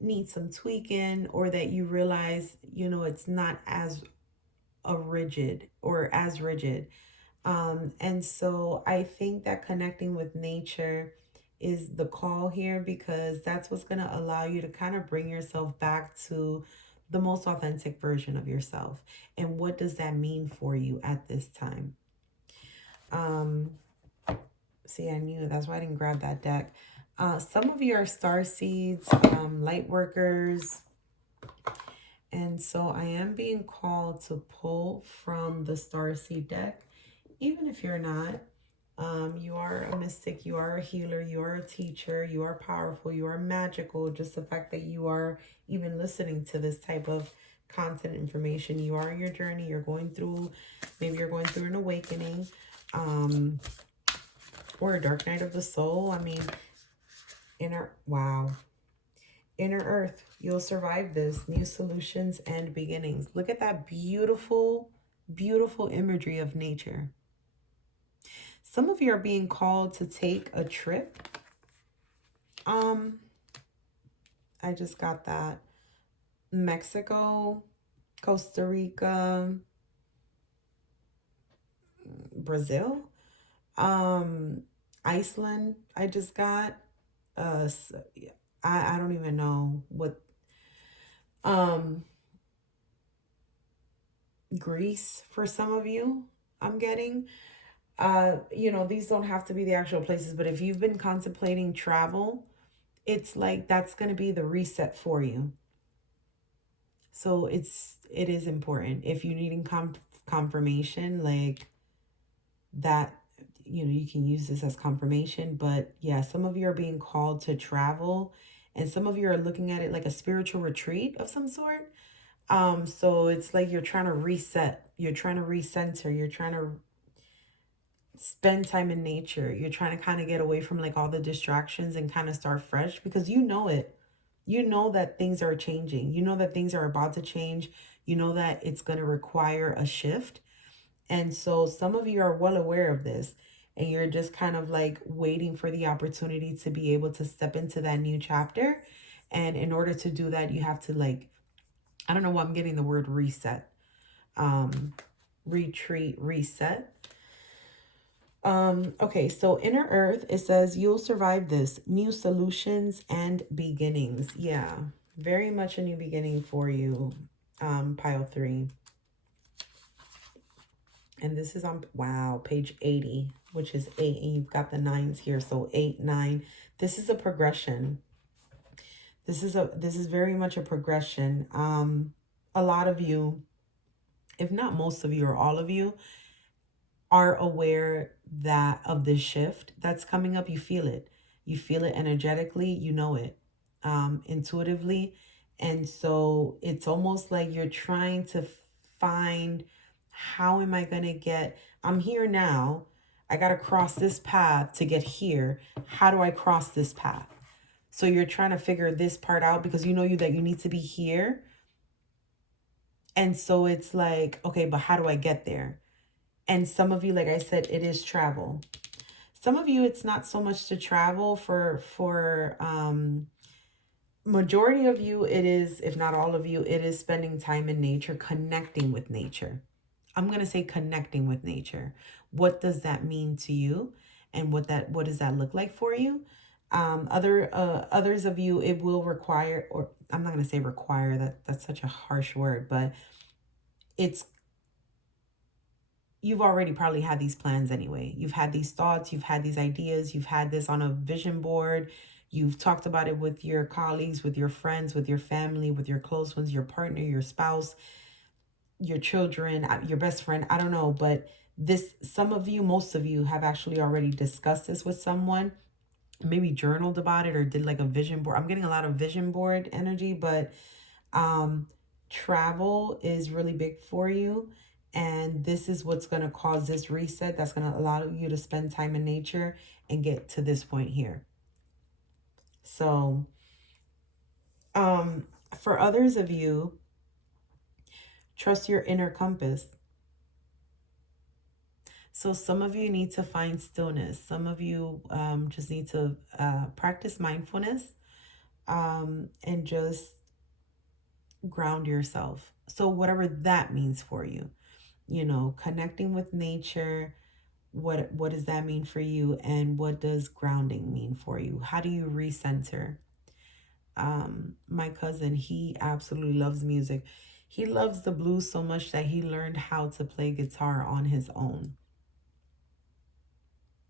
need some tweaking, or that you realize, it's not as rigid. And so I think that connecting with nature is the call here, because that's what's going to allow you to kind of bring yourself back to the most authentic version of yourself. And what does that mean for you at this time? See, I knew that's why I didn't grab that deck. Some of you are star seeds, light workers. And so I am being called to pull from the Starseed deck. Even if you're not, you are a mystic, you are a healer, you are a teacher, you are powerful, you are magical. Just the fact that you are even listening to this type of content information, you are in your journey, maybe you're going through an awakening, or a dark night of the soul. I mean, wow. Inner Earth, you'll survive this. New solutions and beginnings. Look at that beautiful, beautiful imagery of nature. Some of you are being called to take a trip. I just got that. Mexico, Costa Rica, Brazil, Iceland. I just got. I don't even know what. Um, Greece for some of you. I'm getting. These don't have to be the actual places, but if you've been contemplating travel, it's like that's going to be the reset for you. So it is important if you're needing confirmation, like that, you can use this as confirmation. But yeah, some of you are being called to travel, and some of you are looking at it like a spiritual retreat of some sort. So it's like you're trying to reset, you're trying to recenter, you're trying to spend time in nature. You're trying to kind of get away from like all the distractions and kind of start fresh, because you know it. You know that things are changing. You know that things are about to change. You know that it's going to require a shift. And so some of you are well aware of this, and you're just kind of like waiting for the opportunity to be able to step into that new chapter. And in order to do that, you have to like, I don't know why I'm getting the word reset. Retreat, reset. Okay, so Inner Earth, it says you'll survive this. New solutions and beginnings. Yeah, very much a new beginning for you, pile 3. And this is on, wow, page 80, which is 8, and you've got the 9s here. So 8, 9. This is a progression. This is very much a progression. A lot of you, if not most of you or all of you, are aware that of this shift that's coming up. You feel it. You feel it energetically. You know it, intuitively. And so it's almost like you're trying to find, how am I going to get, I'm here now. I got to cross this path to get here. How do I cross this path? So you're trying to figure this part out, because you know that you need to be here. And so it's like, okay, but how do I get there? And some of you, like I said, it is travel. Some of you, it's not so much to travel. For majority of you, it is, if not all of you, it is spending time in nature, connecting with nature. I'm going to say connecting with nature. What does that mean to you? And what does that look like for you? Others of you, it will require, or I'm not going to say require, that's such a harsh word, but it's, you've already probably had these plans anyway. You've had these thoughts, you've had these ideas, you've had this on a vision board. You've talked about it with your colleagues, with your friends, with your family, with your close ones, your partner, your spouse, your children, your best friend. I don't know, but this, some of you, most of you have actually already discussed this with someone, maybe journaled about it or did like a vision board. I'm getting a lot of vision board energy, but travel is really big for you. And this is what's going to cause this reset. That's going to allow you to spend time in nature and get to this point here. So, for others of you, trust your inner compass. So some of you need to find stillness. Some of you just need to practice mindfulness, and just ground yourself. So whatever that means for you, connecting with nature, what does that mean for you? And what does grounding mean for you? How do you recenter? My cousin, he absolutely loves music. He loves the blues so much that he learned how to play guitar on his own.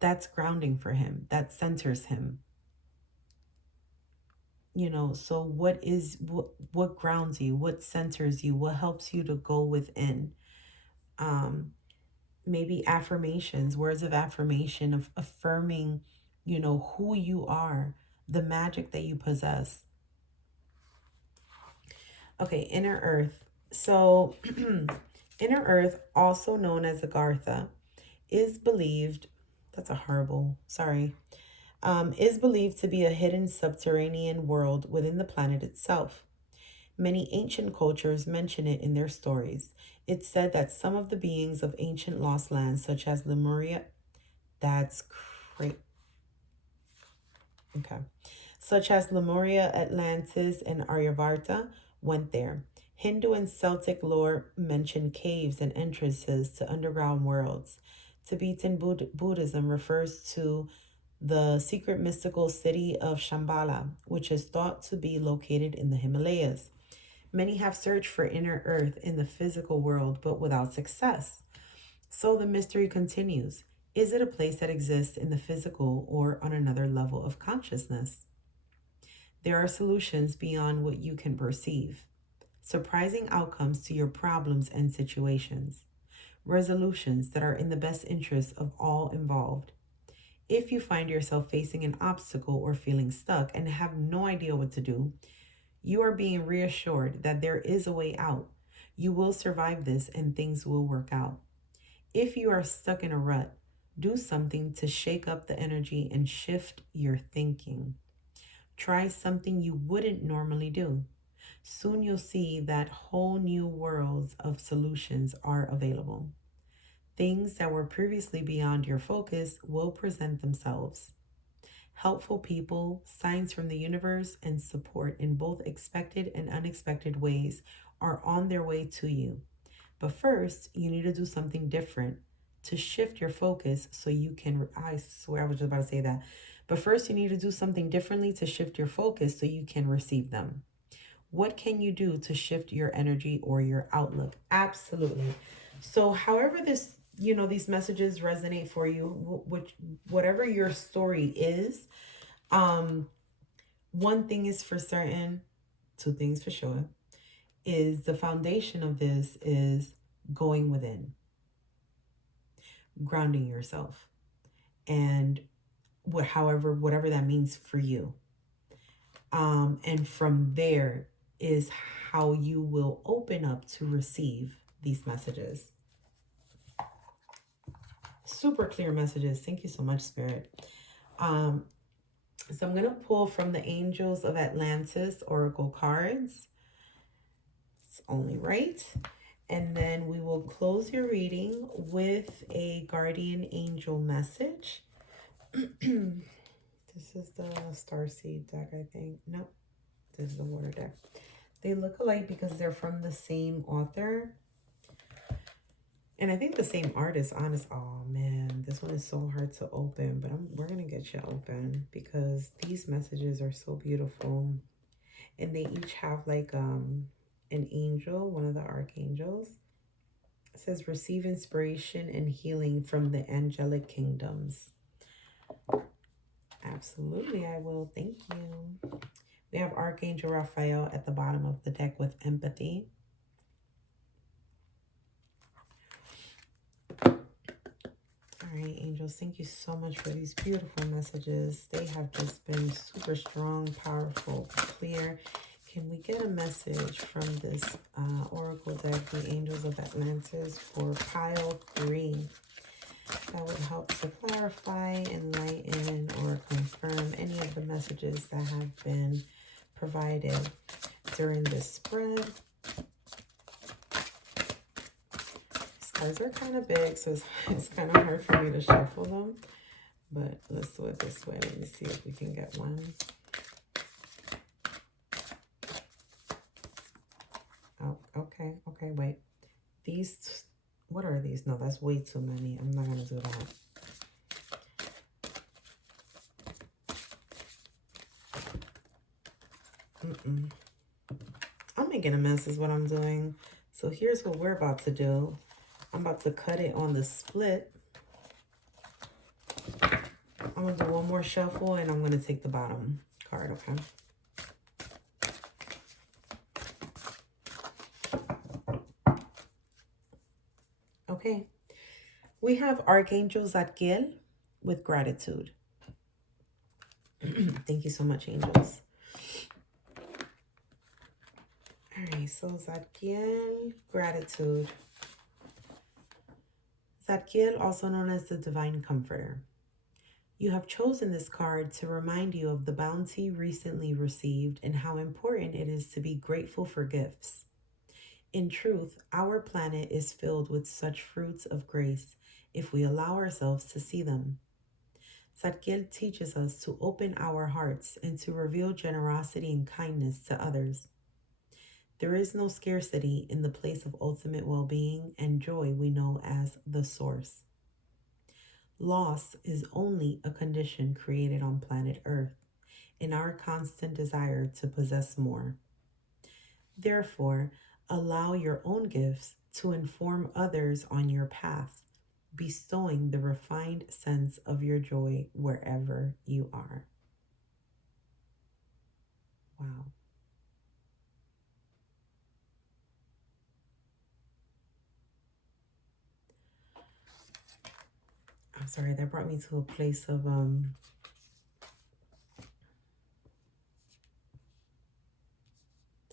That's grounding for him. That centers him. So what grounds you? What centers you? What helps you to go within? Maybe affirmations, words of affirmation, of affirming, who you are, the magic that you possess. Okay, Inner Earth. So, Inner Earth, also known as Agartha, is believed, that's a horrible, sorry. is believed to be a hidden subterranean world within the planet itself. Many ancient cultures mention it in their stories. It's said that some of the beings of ancient lost lands, such as Lemuria, that's great. Okay. Such as Lemuria, Atlantis, and Aryavarta, went there. Hindu and Celtic lore mention caves and entrances to underground worlds. Tibetan Buddhism refers to the secret mystical city of Shambhala, which is thought to be located in the Himalayas. Many have searched for inner earth in the physical world, but without success. So the mystery continues. Is it a place that exists in the physical or on another level of consciousness? There are solutions beyond what you can perceive, surprising outcomes to your problems and situations, resolutions that are in the best interest of all involved. If you find yourself facing an obstacle or feeling stuck and have no idea what to do, you are being reassured that there is a way out. You will survive this and things will work out. If you are stuck in a rut, do something to shake up the energy and shift your thinking. Try something you wouldn't normally do. Soon you'll see that whole new worlds of solutions are available. Things that were previously beyond your focus will present themselves. Helpful people, signs from the universe, and support in both expected and unexpected ways are on their way to you. But first, you need to do something different to shift your focus so you can. I swear I was just about to say that. But first, you need to do something differently to shift your focus so you can receive them. What can you do to shift your energy or your outlook? Absolutely. So, however, these messages resonate for you, which whatever your story is, one thing is for certain, two things for sure, is the foundation of this is going within, grounding yourself, and whatever that means for you. And from there is how you will open up to receive these messages. Super clear messages. Thank you so much, Spirit. So I'm going to pull from the Angels of Atlantis Oracle cards. It's only right. And then we will close your reading with a guardian angel message. This is the Starseed deck, I think. Nope, this is the water deck. They look alike because they're from the same author. And I think the same artist, honest. Oh man, this one is so hard to open, but we're gonna get you open because these messages are so beautiful. And they each have like an angel, one of the archangels. It says receive inspiration and healing from the angelic kingdoms. Absolutely, I will. Thank you. We have Archangel Raphael at the bottom of the deck with empathy. All right, angels, thank you so much for these beautiful messages. They have just been super strong, powerful, clear. Can we get a message from this oracle deck, the Angels of Atlantis, for pile 3? That would help to clarify, enlighten, or confirm any of the messages that have been provided during this spread. These cards are kind of big, so it's kind of hard for me to shuffle them. But let's do it this way. Let me see if we can get one. Oh, okay, wait. These, what are these? No, that's way too many. I'm not going to do that. I'm making a mess is what I'm doing. So here's what we're about to do. I'm about to cut it on the split. I'm going to do one more shuffle and I'm going to take the bottom card, okay? Okay. We have Archangel Zadkiel with gratitude. Thank you so much, angels. All right, so Zadkiel, gratitude. Zadkiel, also known as the Divine Comforter. You have chosen this card to remind you of the bounty recently received and how important it is to be grateful for gifts. In truth, our planet is filled with such fruits of grace if we allow ourselves to see them. Zadkiel teaches us to open our hearts and to reveal generosity and kindness to others. There is no scarcity in the place of ultimate well being and joy we know as the Source. Loss is only a condition created on planet Earth in our constant desire to possess more. Therefore, allow your own gifts to inform others on your path, bestowing the refined sense of your joy wherever you are. Wow. I'm sorry, that brought me to a place of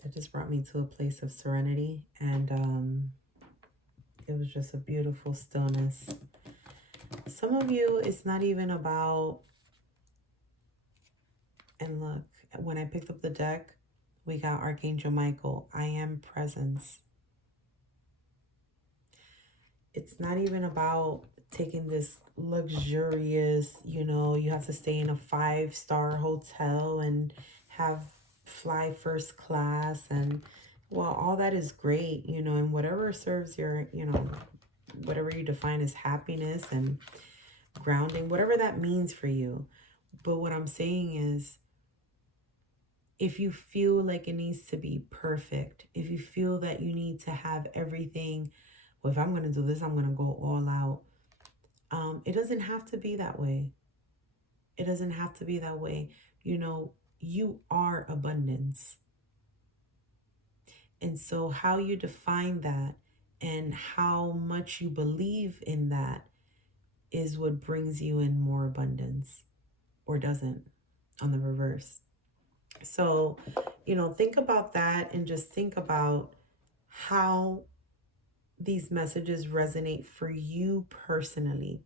that just brought me to a place of serenity, and it was just a beautiful stillness. Some of you, it's not even about, and look, when I picked up the deck, we got Archangel Michael. I am presence. It's not even about taking this luxurious, you have to stay in a 5-star hotel and have fly first class, and well, all that is great, and whatever serves your, whatever you define as happiness and grounding, whatever that means for you. But what I'm saying is, if you feel like it needs to be perfect, if you feel that you need to have everything, well, if I'm going to do this, I'm going to go all out. It doesn't have to be that way. It doesn't have to be that way. You are abundance. And so how you define that and how much you believe in that is what brings you in more abundance, or doesn't, on the reverse. So, think about that and just think about how these messages resonate for you personally.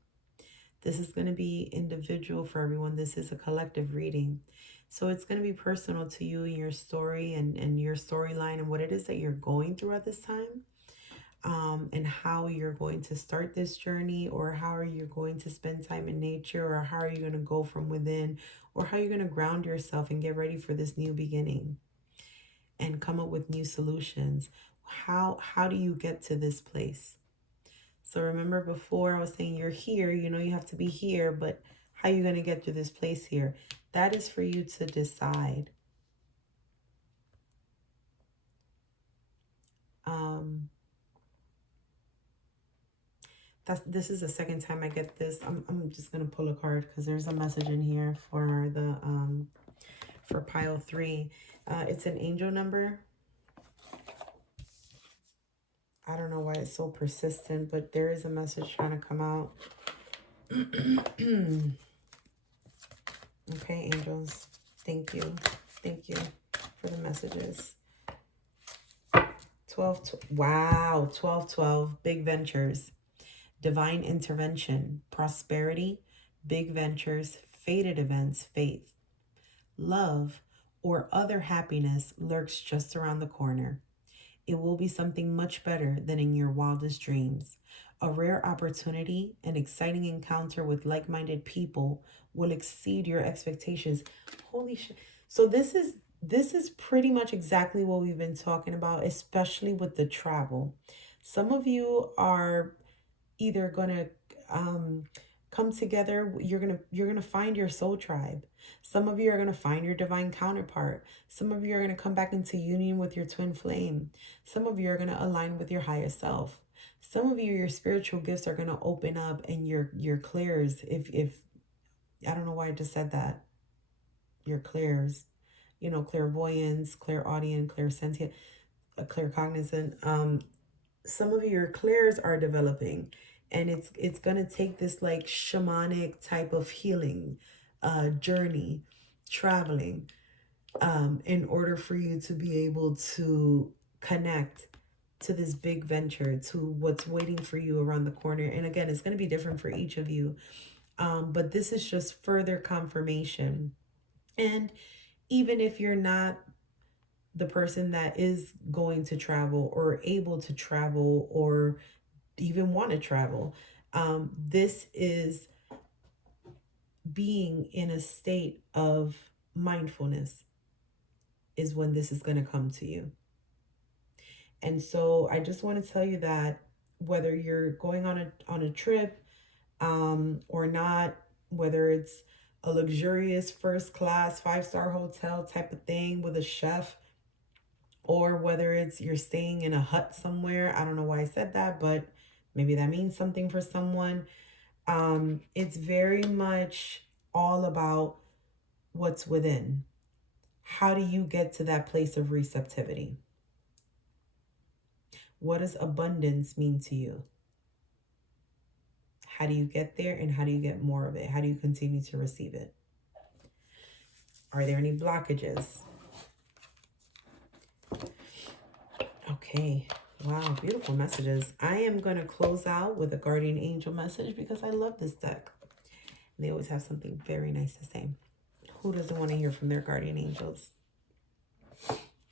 This is going to be individual for everyone. This is a collective reading. So it's going to be personal to you and your story and your storyline and what it is that you're going through at this time. And how you're going to start this journey, or how are you going to spend time in nature, or how are you going to go from within, or how you're going to ground yourself and get ready for this new beginning and come up with new solutions. How do you get to this place? So remember, before I was saying you're here, you have to be here, but how are you going to get to this place here? That is for you to decide. This is the second time I get this. I'm just gonna pull a card because there's a message in here for the for pile 3. It's an angel number. I don't know why it's so persistent, but there is a message trying to come out. Okay, angels, thank you for the messages. 12 big ventures, divine intervention, prosperity, big ventures, fated events, faith, love, or other happiness lurks just around the corner. It will be something much better than in your wildest dreams. A rare opportunity, an exciting encounter with like-minded people will exceed your expectations. Holy shit. So this is pretty much exactly what we've been talking about, especially with the travel. Some of you are either gonna come together. You're gonna find your soul tribe. Some of you are gonna find your divine counterpart. Some of you are gonna come back into union with your twin flame. Some of you are gonna align with your higher self. Some of you, your spiritual gifts are gonna open up, and your clairs. If I don't know why I just said that. Your clairs, clairvoyance, clairaudient, clairsentient, claircognizant. Some of your clairs are developing, and it's gonna take this like shamanic type of healing journey, traveling, in order for you to be able to connect to this big venture, to what's waiting for you around the corner. And again, it's going to be different for each of you. But this is just further confirmation. And even if you're not the person that is going to travel or able to travel or even want to travel, this is being in a state of mindfulness is when this is going to come to you. And so I just want to tell you that whether you're going on a trip or not, whether it's a luxurious first class 5-star hotel type of thing with a chef, or whether it's you're staying in a hut somewhere. I don't know why I said that, but maybe that means something for someone. It's very much all about what's within. How do you get to that place of receptivity? What does abundance mean to you? How do you get there, and how do you get more of it? How do you continue to receive it? Are there any blockages? Okay. Wow, beautiful messages. I am going to close out with a guardian angel message because I love this deck. They always have something very nice to say. Who doesn't want to hear from their guardian angels?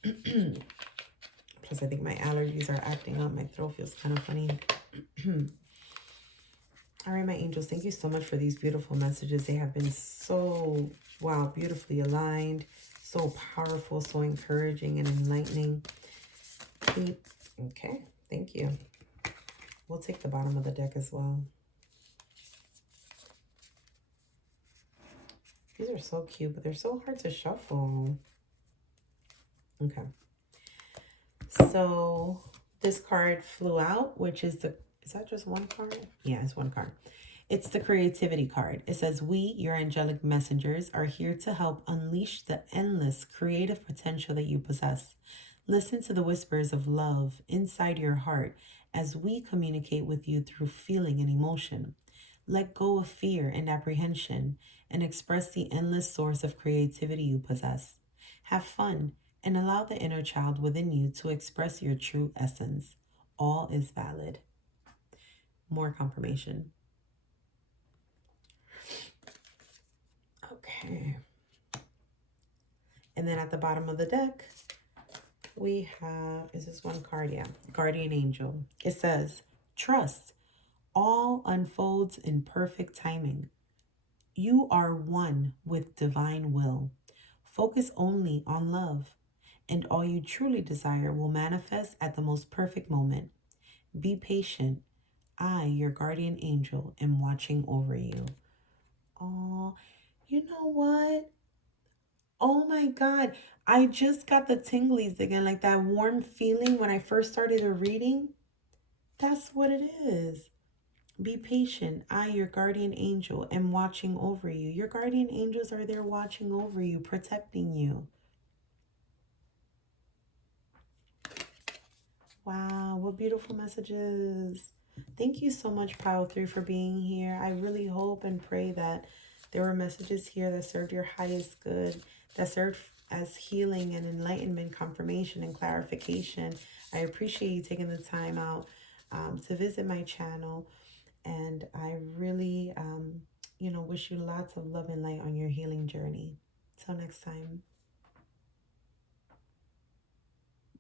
Plus, I think my allergies are acting up. My throat feels kind of funny. All right, my angels, thank you so much for these beautiful messages. They have been so, wow, beautifully aligned, so powerful, so encouraging and enlightening. Okay, thank you. We'll take the bottom of the deck as well. These are so cute, but they're so hard to shuffle. Okay. So this card flew out, which is is that just one card? Yeah, it's one card. It's the creativity card. It says, we, your angelic messengers, are here to help unleash the endless creative potential that you possess. Listen to the whispers of love inside your heart as we communicate with you through feeling and emotion. Let go of fear and apprehension and express the endless source of creativity you possess. Have fun and allow the inner child within you to express your true essence. All is valid. More confirmation. Okay. And then at the bottom of the deck, we have, is this one card? Yeah, Guardian Angel. It says, trust, all unfolds in perfect timing. You are one with divine will. Focus only on love, and all you truly desire will manifest at the most perfect moment. Be patient. I, your guardian angel, am watching over you. Oh, you know what? Oh my God. I just got the tinglies again, like that warm feeling when I first started the reading. That's what it is. Be patient. I, your guardian angel, am watching over you. Your guardian angels are there watching over you, protecting you. Wow, what beautiful messages. Thank you so much, Pile 3, for being here. I really hope and pray that there were messages here that served your highest good, that served as healing and enlightenment, confirmation and clarification. I appreciate you taking the time out to visit my channel. And I really, wish you lots of love and light on your healing journey. Till next time.